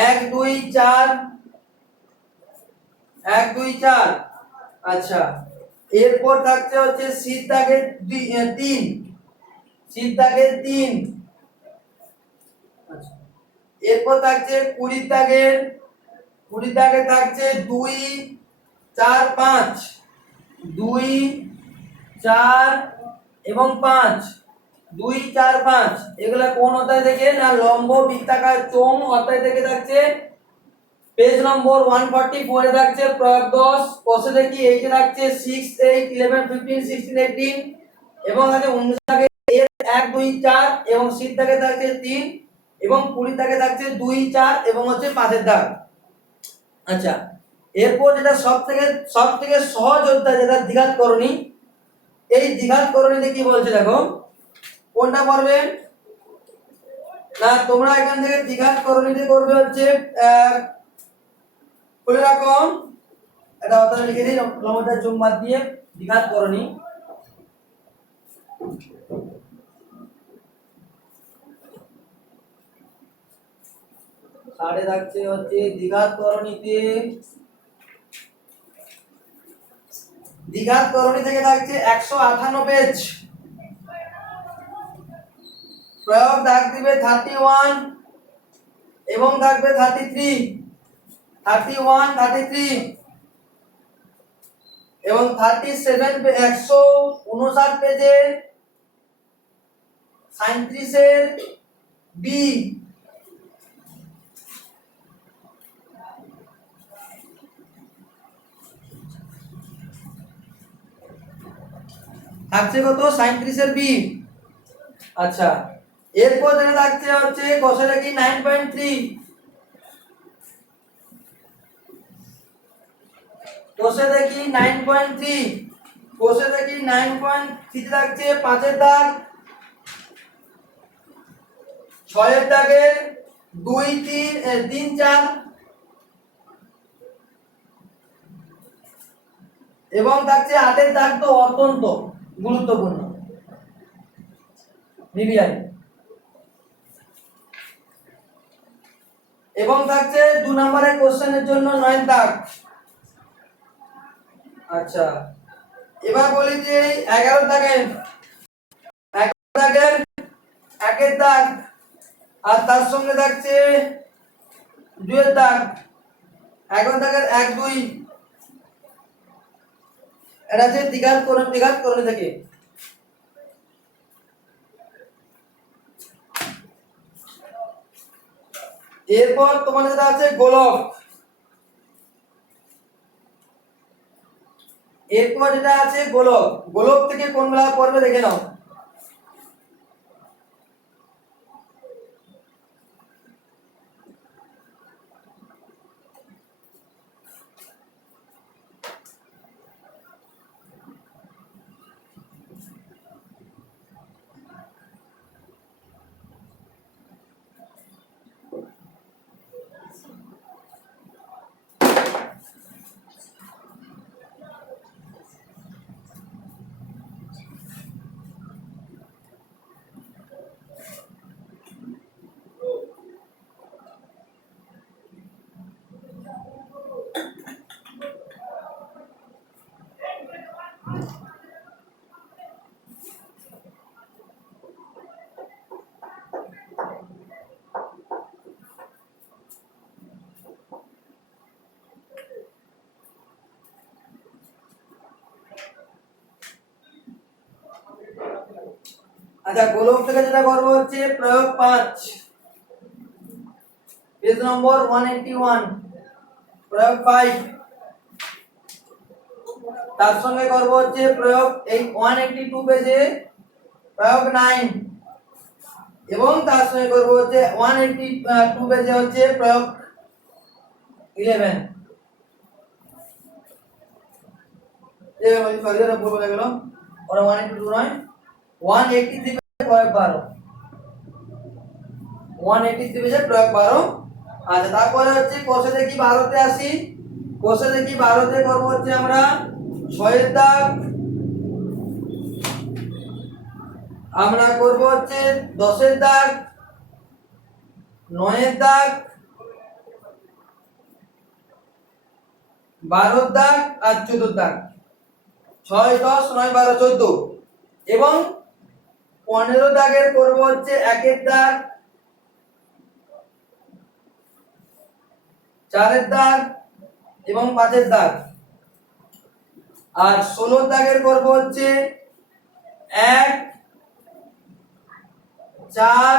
1 2 4 1 2 4। আচ্ছা এরপর থাকছে হচ্ছে শীত দাগের 3 শীত দাগের 3। আচ্ছা এরপর থাকছে 20 দাগের 20 দাগে থাকছে 2 4 5 2 4 এবং 5 2 4 5 এগুলা কোন অধ্যায় থেকে না লম্ব বৃত্তাকার চোঙ অধ্যায় থেকে থাকছে। পেজ নম্বর 144 এ থাকছে প্রয়োগ 10 কোষে দেখি 8 এ থাকছে 6 8 11 15 16 18 এবং আছে 19 দাগে 1 2 4 এবং শীত দাগে থাকছে 3 এবং 20 দাগে থাকছে 2 4 এবং হচ্ছে 5 এর দাগ। আচ্ছা এরপর যেটা সবথেকে সহজ অধ্যায় যেটা দ্বিঘাত করণী, এই দ্বিঘাত করণীতে কি বলছে দেখো কোনটা করবে না তোমরা এখান থেকে দ্বিঘাত করণীতে করবে হচ্ছে খুলে রাখো এটা অতটা লিখে দিই লম্বটার যোগ বাদ দিয়ে দ্বিঘাত করণী। সাড়ে থাকছে হচ্ছে দ্বিঘাত করণীতে দ্বিঘাত করণী থেকে থাকছে 158 পেজ প্রয়োগ দাগ দিবে 31 এবং থাকবে 33 31 33 এবং 37 159 পেজে 37 এর বি থাকছে কত 37 এর বি। আচ্ছা এরপর যেটা থাকছে হচ্ছে কোষে দেখি 9.3 কোষে দেখি 9.3 কোষে দেখি 9.3 থাকছে 5 এর দাগ, 6 এর দাগের 2 3 3 4 এবং থাকছে 8 এর দাগ তো অত্যন্ত গুরুত্বপূর্ণ ভিভিআই, এবং থাকছে 2 নম্বরের কোশ্চেনের জন্য 9 এর দাগ। আচ্ছা এবার বলি যে 11 দাগের 1 এর দাগ আর তার সঙ্গে থাকছে 2 এর দাগ, 11 দাগের 1 2 এটা যে দ্বিঘাত করণে থেকে। এরপর তোমাদের যেটা আছে গোলক, এরপর যেটা আছে গোলক, গোলক থেকে কোনগুলা পড়বে দেখে নাও। আচ্ছা গোলক থেকে যেটা করব হচ্ছে প্রয়োগ 5, পেজ নম্বর 181, প্রয়োগ 5, তার সঙ্গে করব হচ্ছে প্রয়োগ এই 182 পেজে প্রয়োগ 9, এবং তার সঙ্গে করব হচ্ছে 182 পেজে হচ্ছে প্রয়োগ 11। এই সরি এটা ভুল হয়ে গেল, ওরা 182 নয় 183 পেজে প্রয়োগ 12, 183 পেজে প্রয়োগ 12। আচ্ছা তারপরে হচ্ছে কোষে দেখি 12 তে আসি, কোষে দেখি 12 তে করব হচ্ছে আমরা 6 এর দাগ, আমরা করব হচ্ছে 10 এর দাগ, 9 এর দাগ, 12 এর দাগ আর 14 এর দাগ, 6 10 9 12 14, এবং 15 দাগের করব হচ্ছে 1 এর দাগ, 4 এর দাগ এবং 5 এর দাগ, আর 16 দাগের করব হচ্ছে 1 4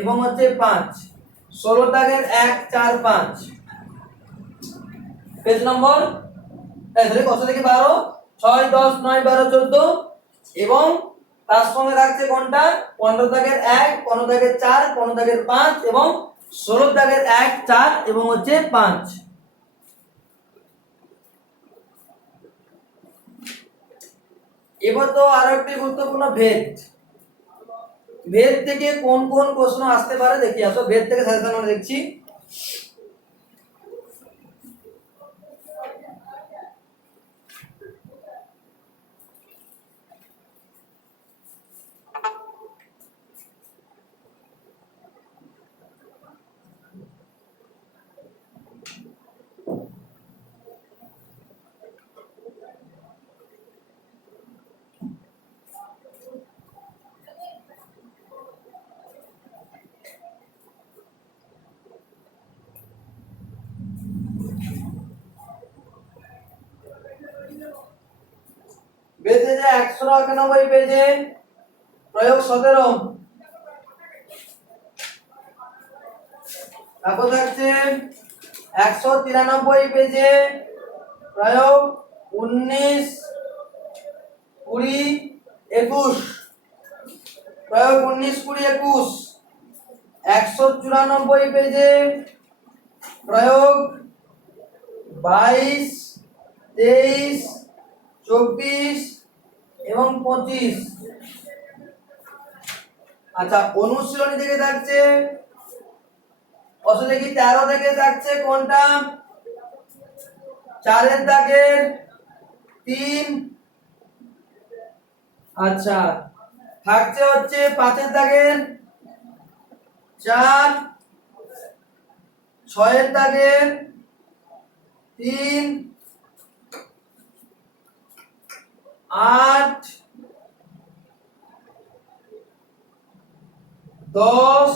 এবং হচ্ছে 5, 16 দাগের 1 4 5, পেজ নম্বর কত থেকে 12 6 10 9 12 14, এবং তার সঙ্গে রাখছে কোনটা 15 দাগের 1 15 দাগের 4 15 দাগের 5 এবং 16 দাগের 1 4 এবং হচ্ছে 5। এবার তো আরো একটি গুরুত্বপূর্ণ ভেদ, ভেদ থেকে কোন কোন প্রশ্ন আসতে পারে দেখি আসো, ভেদ থেকে সাজেশন আমরা দেখছি। বেজে যায় 191 পেজে প্রয়োগ 17, তারপর থাকছে 193 পেজে প্রয়োগ 19 20 21, প্রয়োগ 19 20 21, 194 পেজে প্রয়োগ 22 23 24 এবং 25। আচ্ছা, অনুশীলনী থেকে থাকছে অবশ্য দেখি 13 থেকে থাকছে কোনটা, 4 দাগের 3। আচ্ছা, থাকছে হচ্ছে 5 দাগের 4, 6 দাগের 3, 8, 10,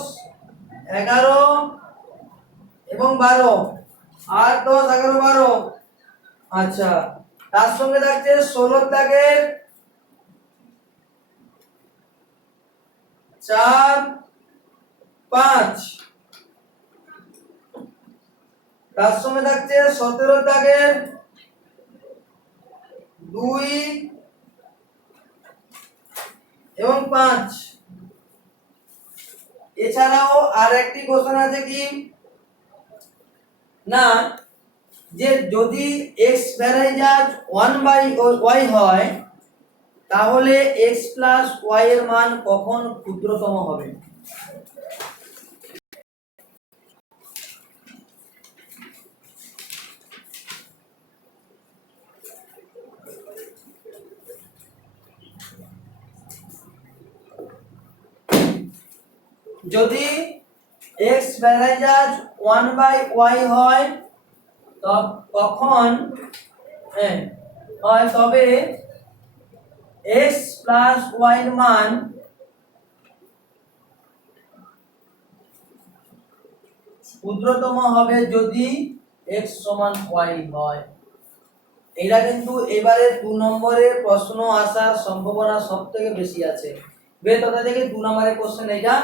11 এবং 12। 8, 10, 11, 12। আচ্ছা, তার সঙ্গে থাকছে 16 দাগের 4, 5। তার সঙ্গে থাকছে 17 দাগের 2 এবং 5। এছাড়াও আর একটি কোশ্চেন আছে কি না, যে যদি x ভ্যারাইজাজ 1/y হয় তাহলে x প্লাস y এর মান কখন ক্ষুদ্রতম হবে? যদি x ভ্যারাইজাজ 1/y হয় তখন হয় তবে x প্লাস y এর মান ক্ষুদ্রতম হবে যদি x সমান y হয়। এটা কিন্তু এবারে 2 নম্বরে প্রশ্ন আসার সম্ভাবনা সবথেকে বেশি আছে। বেতথা থেকে 2 নম্বরের কোশ্চেন এটা,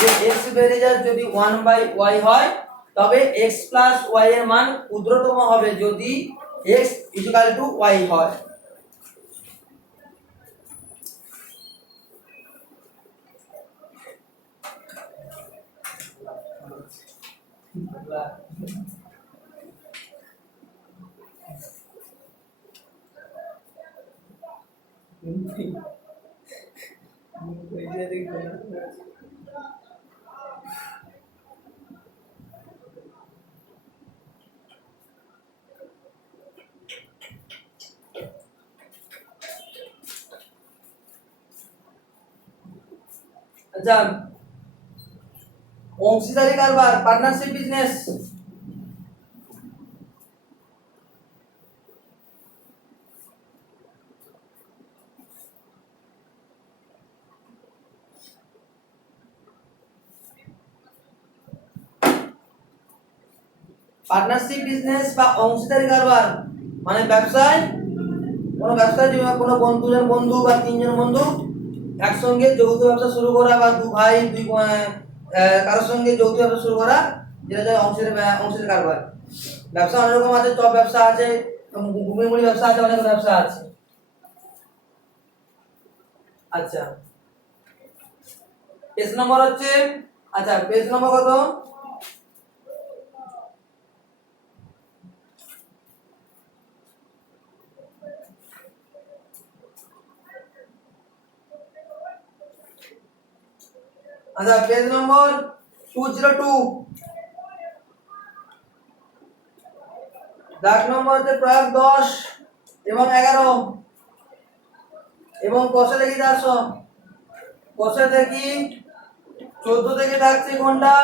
যে x ভ্যারিজার যদি 1/y হয় তবে x প্লাস y এর মান ক্ষুদ্রতম হবে যদি x y হয়। আচ্ছা, অংশীদারি কারবার, পার্টনারশিপ বিজনেস, পার্টনারশিপ বিজনেস বা অংশীদারি কারবার মানে ব্যবসায় কোনো দুজন বন্ধু বা 3 জন বন্ধু একসঙ্গে যৌথ ব্যবসা শুরু করা, বা 2 ভাই কারোর সঙ্গে যৌথ ব্যবসা শুরু করা, যেটা অংশীদারি কারবার। ব্যবসা অনেক রকম আছে, চপ ব্যবসা আছে, মুড়ি ব্যবসা আছে, অনেক ব্যবসা আছে। আচ্ছা, পেজ নম্বর হচ্ছে, আচ্ছা পেজ নম্বর কত? আচ্ছা, পেজ নম্বর 202। দাগ নম্বর হচ্ছে প্রয়োগ 10 এবং 11 এবং কষে দেখি 400। কষে দেখি 14 থেকে থাকছে কোনটা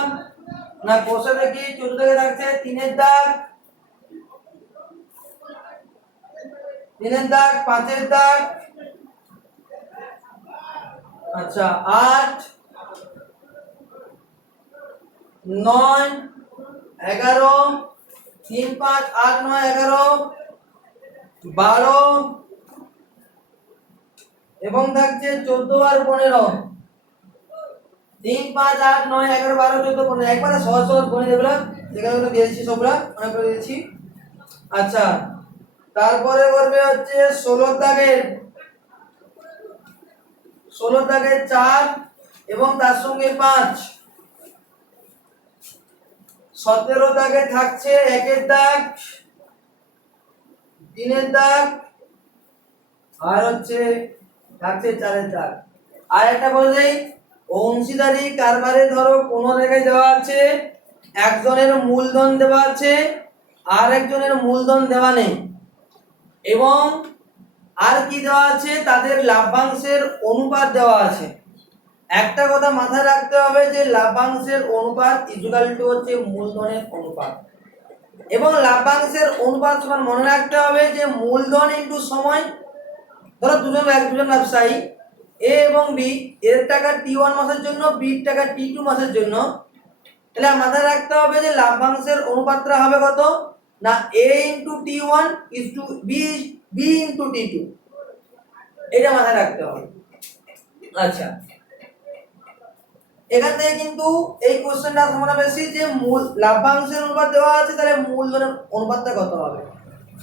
না, কষে দেখি 14 থেকে থাকছে 3 এর দাগ, 5 এর দাগ, আচ্ছা 8, 9, 11, 3, 5, 8, 9, 11, 12 এবং থাকছে 14 আর 15। 3, 5, 8, 9, 11, 12, 14, 15। একবারে সহজ সহজ গণিত এগুলো দিয়েছি, সবগুলা অনেক করে দিয়েছি। আচ্ছা, তারপরে করবে হচ্ছে 16 দাগের 4 এবং তার সঙ্গে 5। 17 দাগে থাকছে 1 এর দাগ, 3 এর দাগ আর হচ্ছে থাকছে 4 দাগ। আর একটা বলে দেই, অংশীদারি কারবারে ধরো কোন জায়গায় দেওয়া আছে একজনের মূলধন দেওয়া আছে আর একজনের মূলধন দেওয়া নেই, এবং আর কি দেওয়া আছে, তাদের লাভ্যাংশের অনুপাত দেওয়া আছে। একটা কথা মাথায় রাখতে হবে যে লাভ্যাংশের অনুপাত ইকুয়াল টু হচ্ছে মূলধনের অনুপাত, এবং লাভ্যাংশের অনুপাত সমান মনে রাখতে হবে যে মূলধন ইনটু সময়। ধরো দুজন ব্যবসায়ী এ এবং বি, এর টাকা T1 মাসের জন্য, বির টাকা T2 মাসের জন্য, তাহলে মাথায় রাখতে হবে যে লাভ্যাংশের অনুপাতটা হবে কত না A into T1 is to be into T2, এটা মাথায় রাখতে হবে। আচ্ছা, এখান থেকে কিন্তু এই কোশ্চেনটা সম্ভাবনা বেশি যে মূল লাভ্যাংশের অনুপাত দেওয়া আছে, তাহলে মূলধনের অনুপাতটা কত হবে।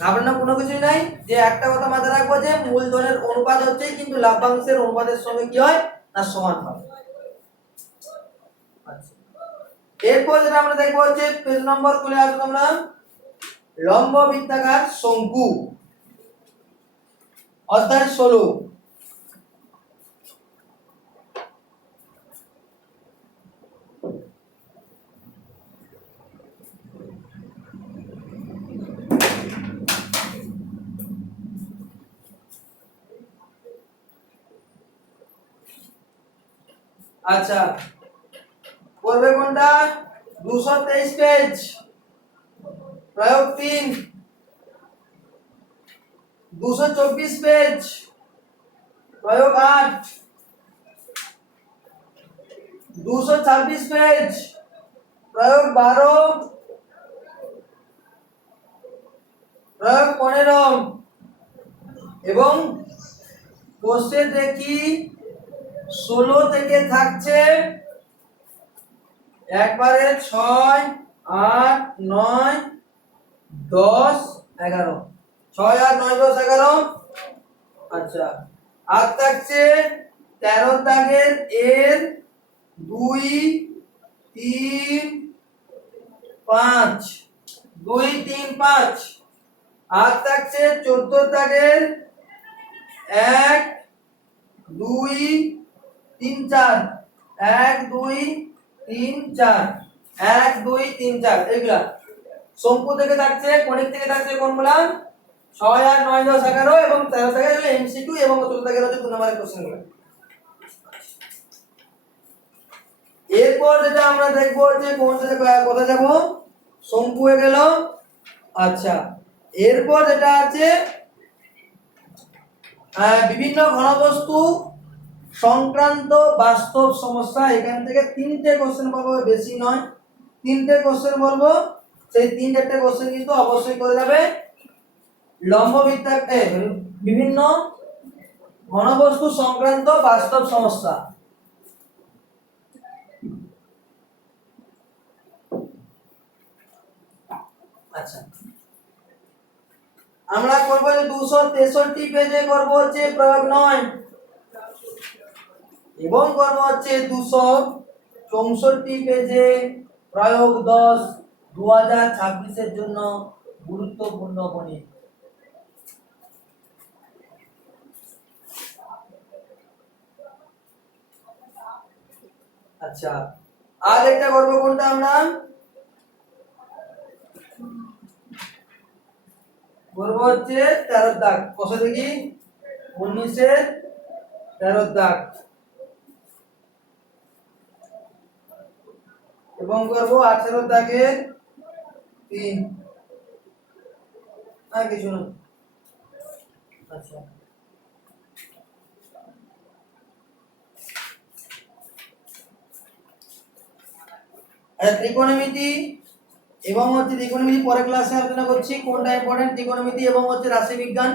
আপনার কোনো কিছুই নাই, যে একটা কথা মাথায় রাখবো যে মূলধনের অনুপাত হচ্ছে কিন্তু লাভ্যাংশের অনুপাতের সঙ্গে কি হয় না সমান হয়। আচ্ছা, এরপর যেটা আমরা দেখবো হচ্ছে পেজ নম্বর খুলে আসবো আমরা, লম্ব বৃত্তাকার শঙ্কু, অধ্যায় 16। আচ্ছা, করবে কোনটা, 223 পেজ, প্রয়োগ 3। 224 পেজ, প্রয়োগ 8। 226 পেজ, প্রয়োগ 12, প্রয়োগ 15, এবং কোশ্চেন দেখি 16 থেকে থাকছে একবারে 6, 8, 9, 10, 11, 6, 8, 9, 10, 11। আচ্ছা, আর থাকছে 13 দাগের এর 2, 3, 5, 2, 3, 5। আর থাকছে 14 দাগের 1, 2, 3, 4, 1, 2, 3, 4, 1, 2, 3, 4, এগুলা শঙ্কু থেকে থাকছে, কণিক থেকে থাকছে কোনগুলা 6, 8, 9, 10, 11, এবং 13 থেকে হলো এমসিকিউ, এবং 14 থেকে হচ্ছে 2 নম্বরের কোশ্চেনগুলো। এরপর যেটা আমরা দেখবো যে কোন কোথায় যাব, শঙ্কু হয়ে গেল। আচ্ছা, এরপর যেটা আছে বিভিন্ন ঘনবস্তু সংক্রান্ত বাস্তব সমস্যা। এখান থেকে 3টে কোশ্চেন বলবো, বেশি নয়, 3টে কোশ্চেন বলবো। সেই 3-4টে কোশ্চেন কিন্তু অবশ্যই করে যাবে লম্ব বৃত্তাকার বিভিন্ন ঘনবস্তু সংক্রান্ত বাস্তব সমস্যা। আচ্ছা, আমরা করব যে 263 পেজে করব হচ্ছে প্রয়োগ 9, এবং করব হচ্ছে 264 পেজে প্রয়োগ 10, 2026 এর জন্য গুরুত্বপূর্ণ গণিত। আচ্ছা, আর একটা করব কোনটা, আমরা করব হচ্ছে 13 দাগ, কত দেখি 19 এর 13 দাগ, এবং করব 18 দাগের 3, আর কিছু না। আচ্ছা, আর ত্রিকোণমিতি এবং হচ্ছে ত্রিকোণমিতি পরের ক্লাসে আলোচনা করছি, কোনটা ইম্পর্টেন্ট, ত্রিকোণমিতি এবং হচ্ছে রাশিবিজ্ঞান।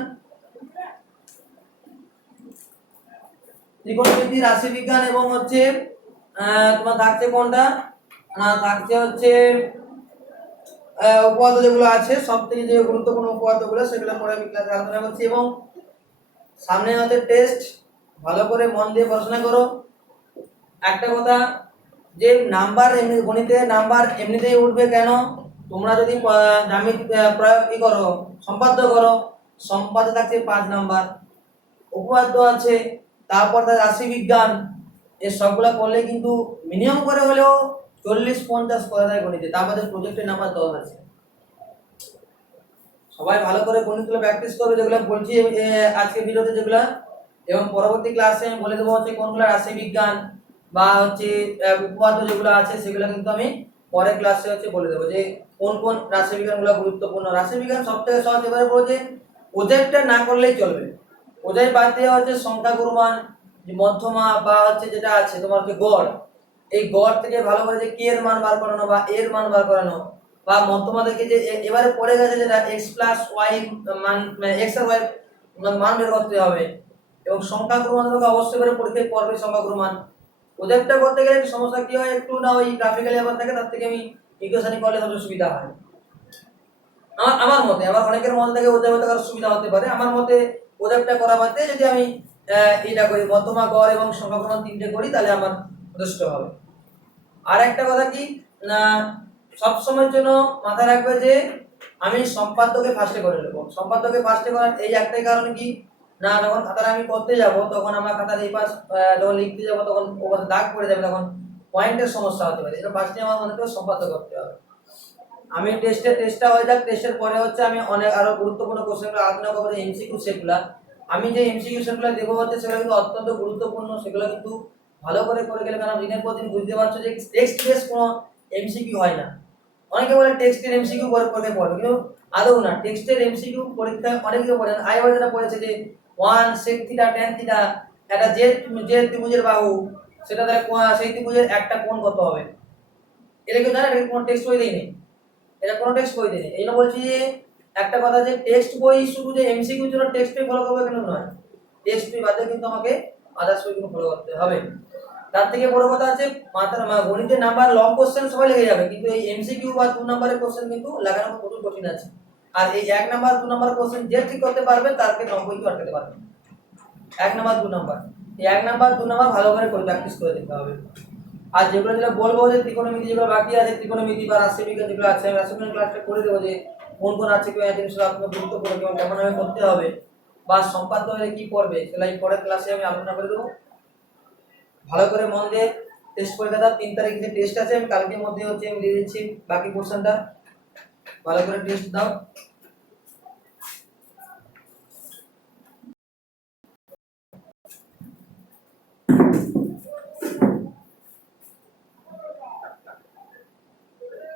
ত্রিকোণমিতি, রাশিবিজ্ঞান, এবং হচ্ছে তোমার থাকছে কোনটা না, থাকছে হচ্ছে উপপাদ্য যেগুলো আছে, সবথেকে যে গুরুত্বপূর্ণ উপপাদ্যগুলো সেগুলো পরে আমি ক্লাসে আলোচনা করছি। এবং সামনে হচ্ছে টেস্ট, ভালো করে মন দিয়ে পড়াশোনা করো। একটা কথা, যে নাম্বার এমনি গণিতে নাম্বার এমনিতেই উঠবে কেন, তোমরা যদি জ্যামিতি প্রয়োগ কি করো, সম্পাদ্য করো, সম্পাদ্য থাকছে 5 নাম্বার, উপপাদ্য আছে তারপর তার রাশিবিজ্ঞান, এর সবগুলা করলে কিন্তু মিনিমাম করে হলেও 40-50 করা যায় গণিতে। তার মধ্যে প্রজেক্টের নাম্বার 10 আছে। সবাই ভালো করে গণিতগুলো প্র্যাকটিস করবে, যেগুলো বলছি আজকে ভিডিওতে যেগুলো, এবং পরবর্তী ক্লাসে আমি বলে দেবো হচ্ছে কোনগুলো রাশিবিজ্ঞান বা হচ্ছে উপপাদ্য যেগুলো আছে সেগুলো কিন্তু আমি পরের ক্লাসে হচ্ছে বলে দেবো যে কোন কোন রাশিবিজ্ঞানগুলো গুরুত্বপূর্ণ। রাশিবিজ্ঞান সবথেকে সহজ, এবারে বলবো যে প্রজেক্টটা না করলেই চলবে। ওদের বাদ দিয়ে হচ্ছে সংখ্যা গুরুমান, যে মধ্যমা বা হচ্ছে যেটা আছে তোমার যে গড়, এই গড় থেকে ভালো করে যে কে এর মান বার করানো বা এর মান বার করানো, বা মধ্যমা থেকে যে এবারে পড়ে গেছে যেটা x প্লাস y মান, x আর y মান বের করতে হবে, এবং সংখ্যা গুরুমান তোকে অবশ্যই করে পরীক্ষায় পড়বে সংখ্যা গুরুমান। ওদেরটা করতে গেলে একটু সমস্যা কি হয়, একটু না ওই গ্রাফিক্যালি আবার থাকে, তার থেকে আমি ইকুয়েশনই করলে সবচেয়ে সুবিধা হয়। আমার মতে, আবার অনেকের মন থেকে ওদের হতে কারো সুবিধা হতে পারে, আমার মতে ওদেরটা করা বাদে যদি আমি এটা করি মধ্যমা গড় এবং সংখ্যা গুণন তিনটে করি তাহলে আমার যথেষ্ট হবে। আর একটা কথা কি না, সব সময়ের জন্য মাথায় রাখবে যে আমি সম্পাদ্যকে ফার্স্টে করে নেব। সম্পাদ্যকে ফার্স্টে করার এই একটাই কারণ কি না, যখন খাতাটা আমি করতে যাব তখন আমার খাতার এই পাশ যখন লিখতে যাব তখন ও পাশে দাগ পড়ে যাবে, তখন পয়েন্টের সমস্যা হতে পারে। এটা ফার্স্টে আমার মনে করে সম্পাদ্য করতে হবে। আমি টেস্টটা হয়ে যাক, টেস্টের পরে হচ্ছে আমি অনেক আরো গুরুত্বপূর্ণ কোশ্চেনগুলো আলোচনা করবো, যে এমসিকিউ সেটগুলা। আমি যে এমসিকিউ সেটগুলো দেবো হচ্ছে সেগুলো কিন্তু অত্যন্ত গুরুত্বপূর্ণ, সেগুলো কিন্তু ভালো করে গেলে, কারণ দিনের পর দিন বুঝতে পারছো যে টেক্সট বেস কোনো এমসিকিউ হয় না। অনেকে বলে টেক্সটের এমসিকিউ পরে পড়বে, কিন্তু আদৌ না। টেক্সটের এমসিকিউ পরীক্ষায় অনেক কিছু পড়েন। আইবার যেটা পড়েছে যে 1 sec থিটা tan থিটা, একটা যে ত্রিভুজের বাহু, সেটা দ্বারা সেই ত্রিভুজের একটা কোণ কত হবে, এটা কেউ জানে? এটা কোনো টেক্সট বই দেয়নি, এটা কোনো টেক্সট বই দেয়নি। এই জন্য বলছি যে একটা কথা, যে টেক্সট বই শুধু যে এমসিকিউর জন্য টেক্সট বই ফলো করবে কেন নয়, টেক্সট বই বাদে কিন্তু আমাকে আদার্স বই কিন্তু ফলো করতে হবে। তার থেকে বড় কথা আছে, গণিতের নাম্বার লং কোশ্চেন সবাই লেগে যাবে, কিন্তু এই এমসিকিউ বা 2 নম্বরের কোশ্চেন কিন্তু লাগানো প্রচুর কঠিন আছে। আর এই 1 নাম্বার 2 নাম্বার কোশ্চেন যে ঠিক করতে পারবে তারকে 90 কি আটকাতে পারবে। 1 নাম্বার 2 নাম্বার, এই 1 নাম্বার 2 নাম্বার ভালো করে প্র্যাকটিস করে দিতে হবে। আর যেগুলো যেটা বলবো যে ত্রিকোণমিতি যেগুলো বাকি আছে, ত্রিকোণমিতি বা রাশিবিজ্ঞান যেগুলো আছে, আমি রাশিবিজ্ঞান ক্লাসটা করে দেবো যে কোন কোন আছে, কোন জিনিসগুলো আপনার গুরুত্বপূর্ণ কেমন কেমন ভাবে করতে হবে, বা সম্পাদ্য হলে কি পড়বে, সেটা এই পরের ক্লাসে আমি আলোচনা করে দেবো। ভালো করে মন দিয়ে টেস্ট পরীক্ষা দাও। 3 তারিখ যে টেস্ট আছে আমি কালকের মধ্যে হচ্ছে আমি দিয়ে দিচ্ছি বাকি পোর্শনটা, ভালো করে টেস্ট দাও।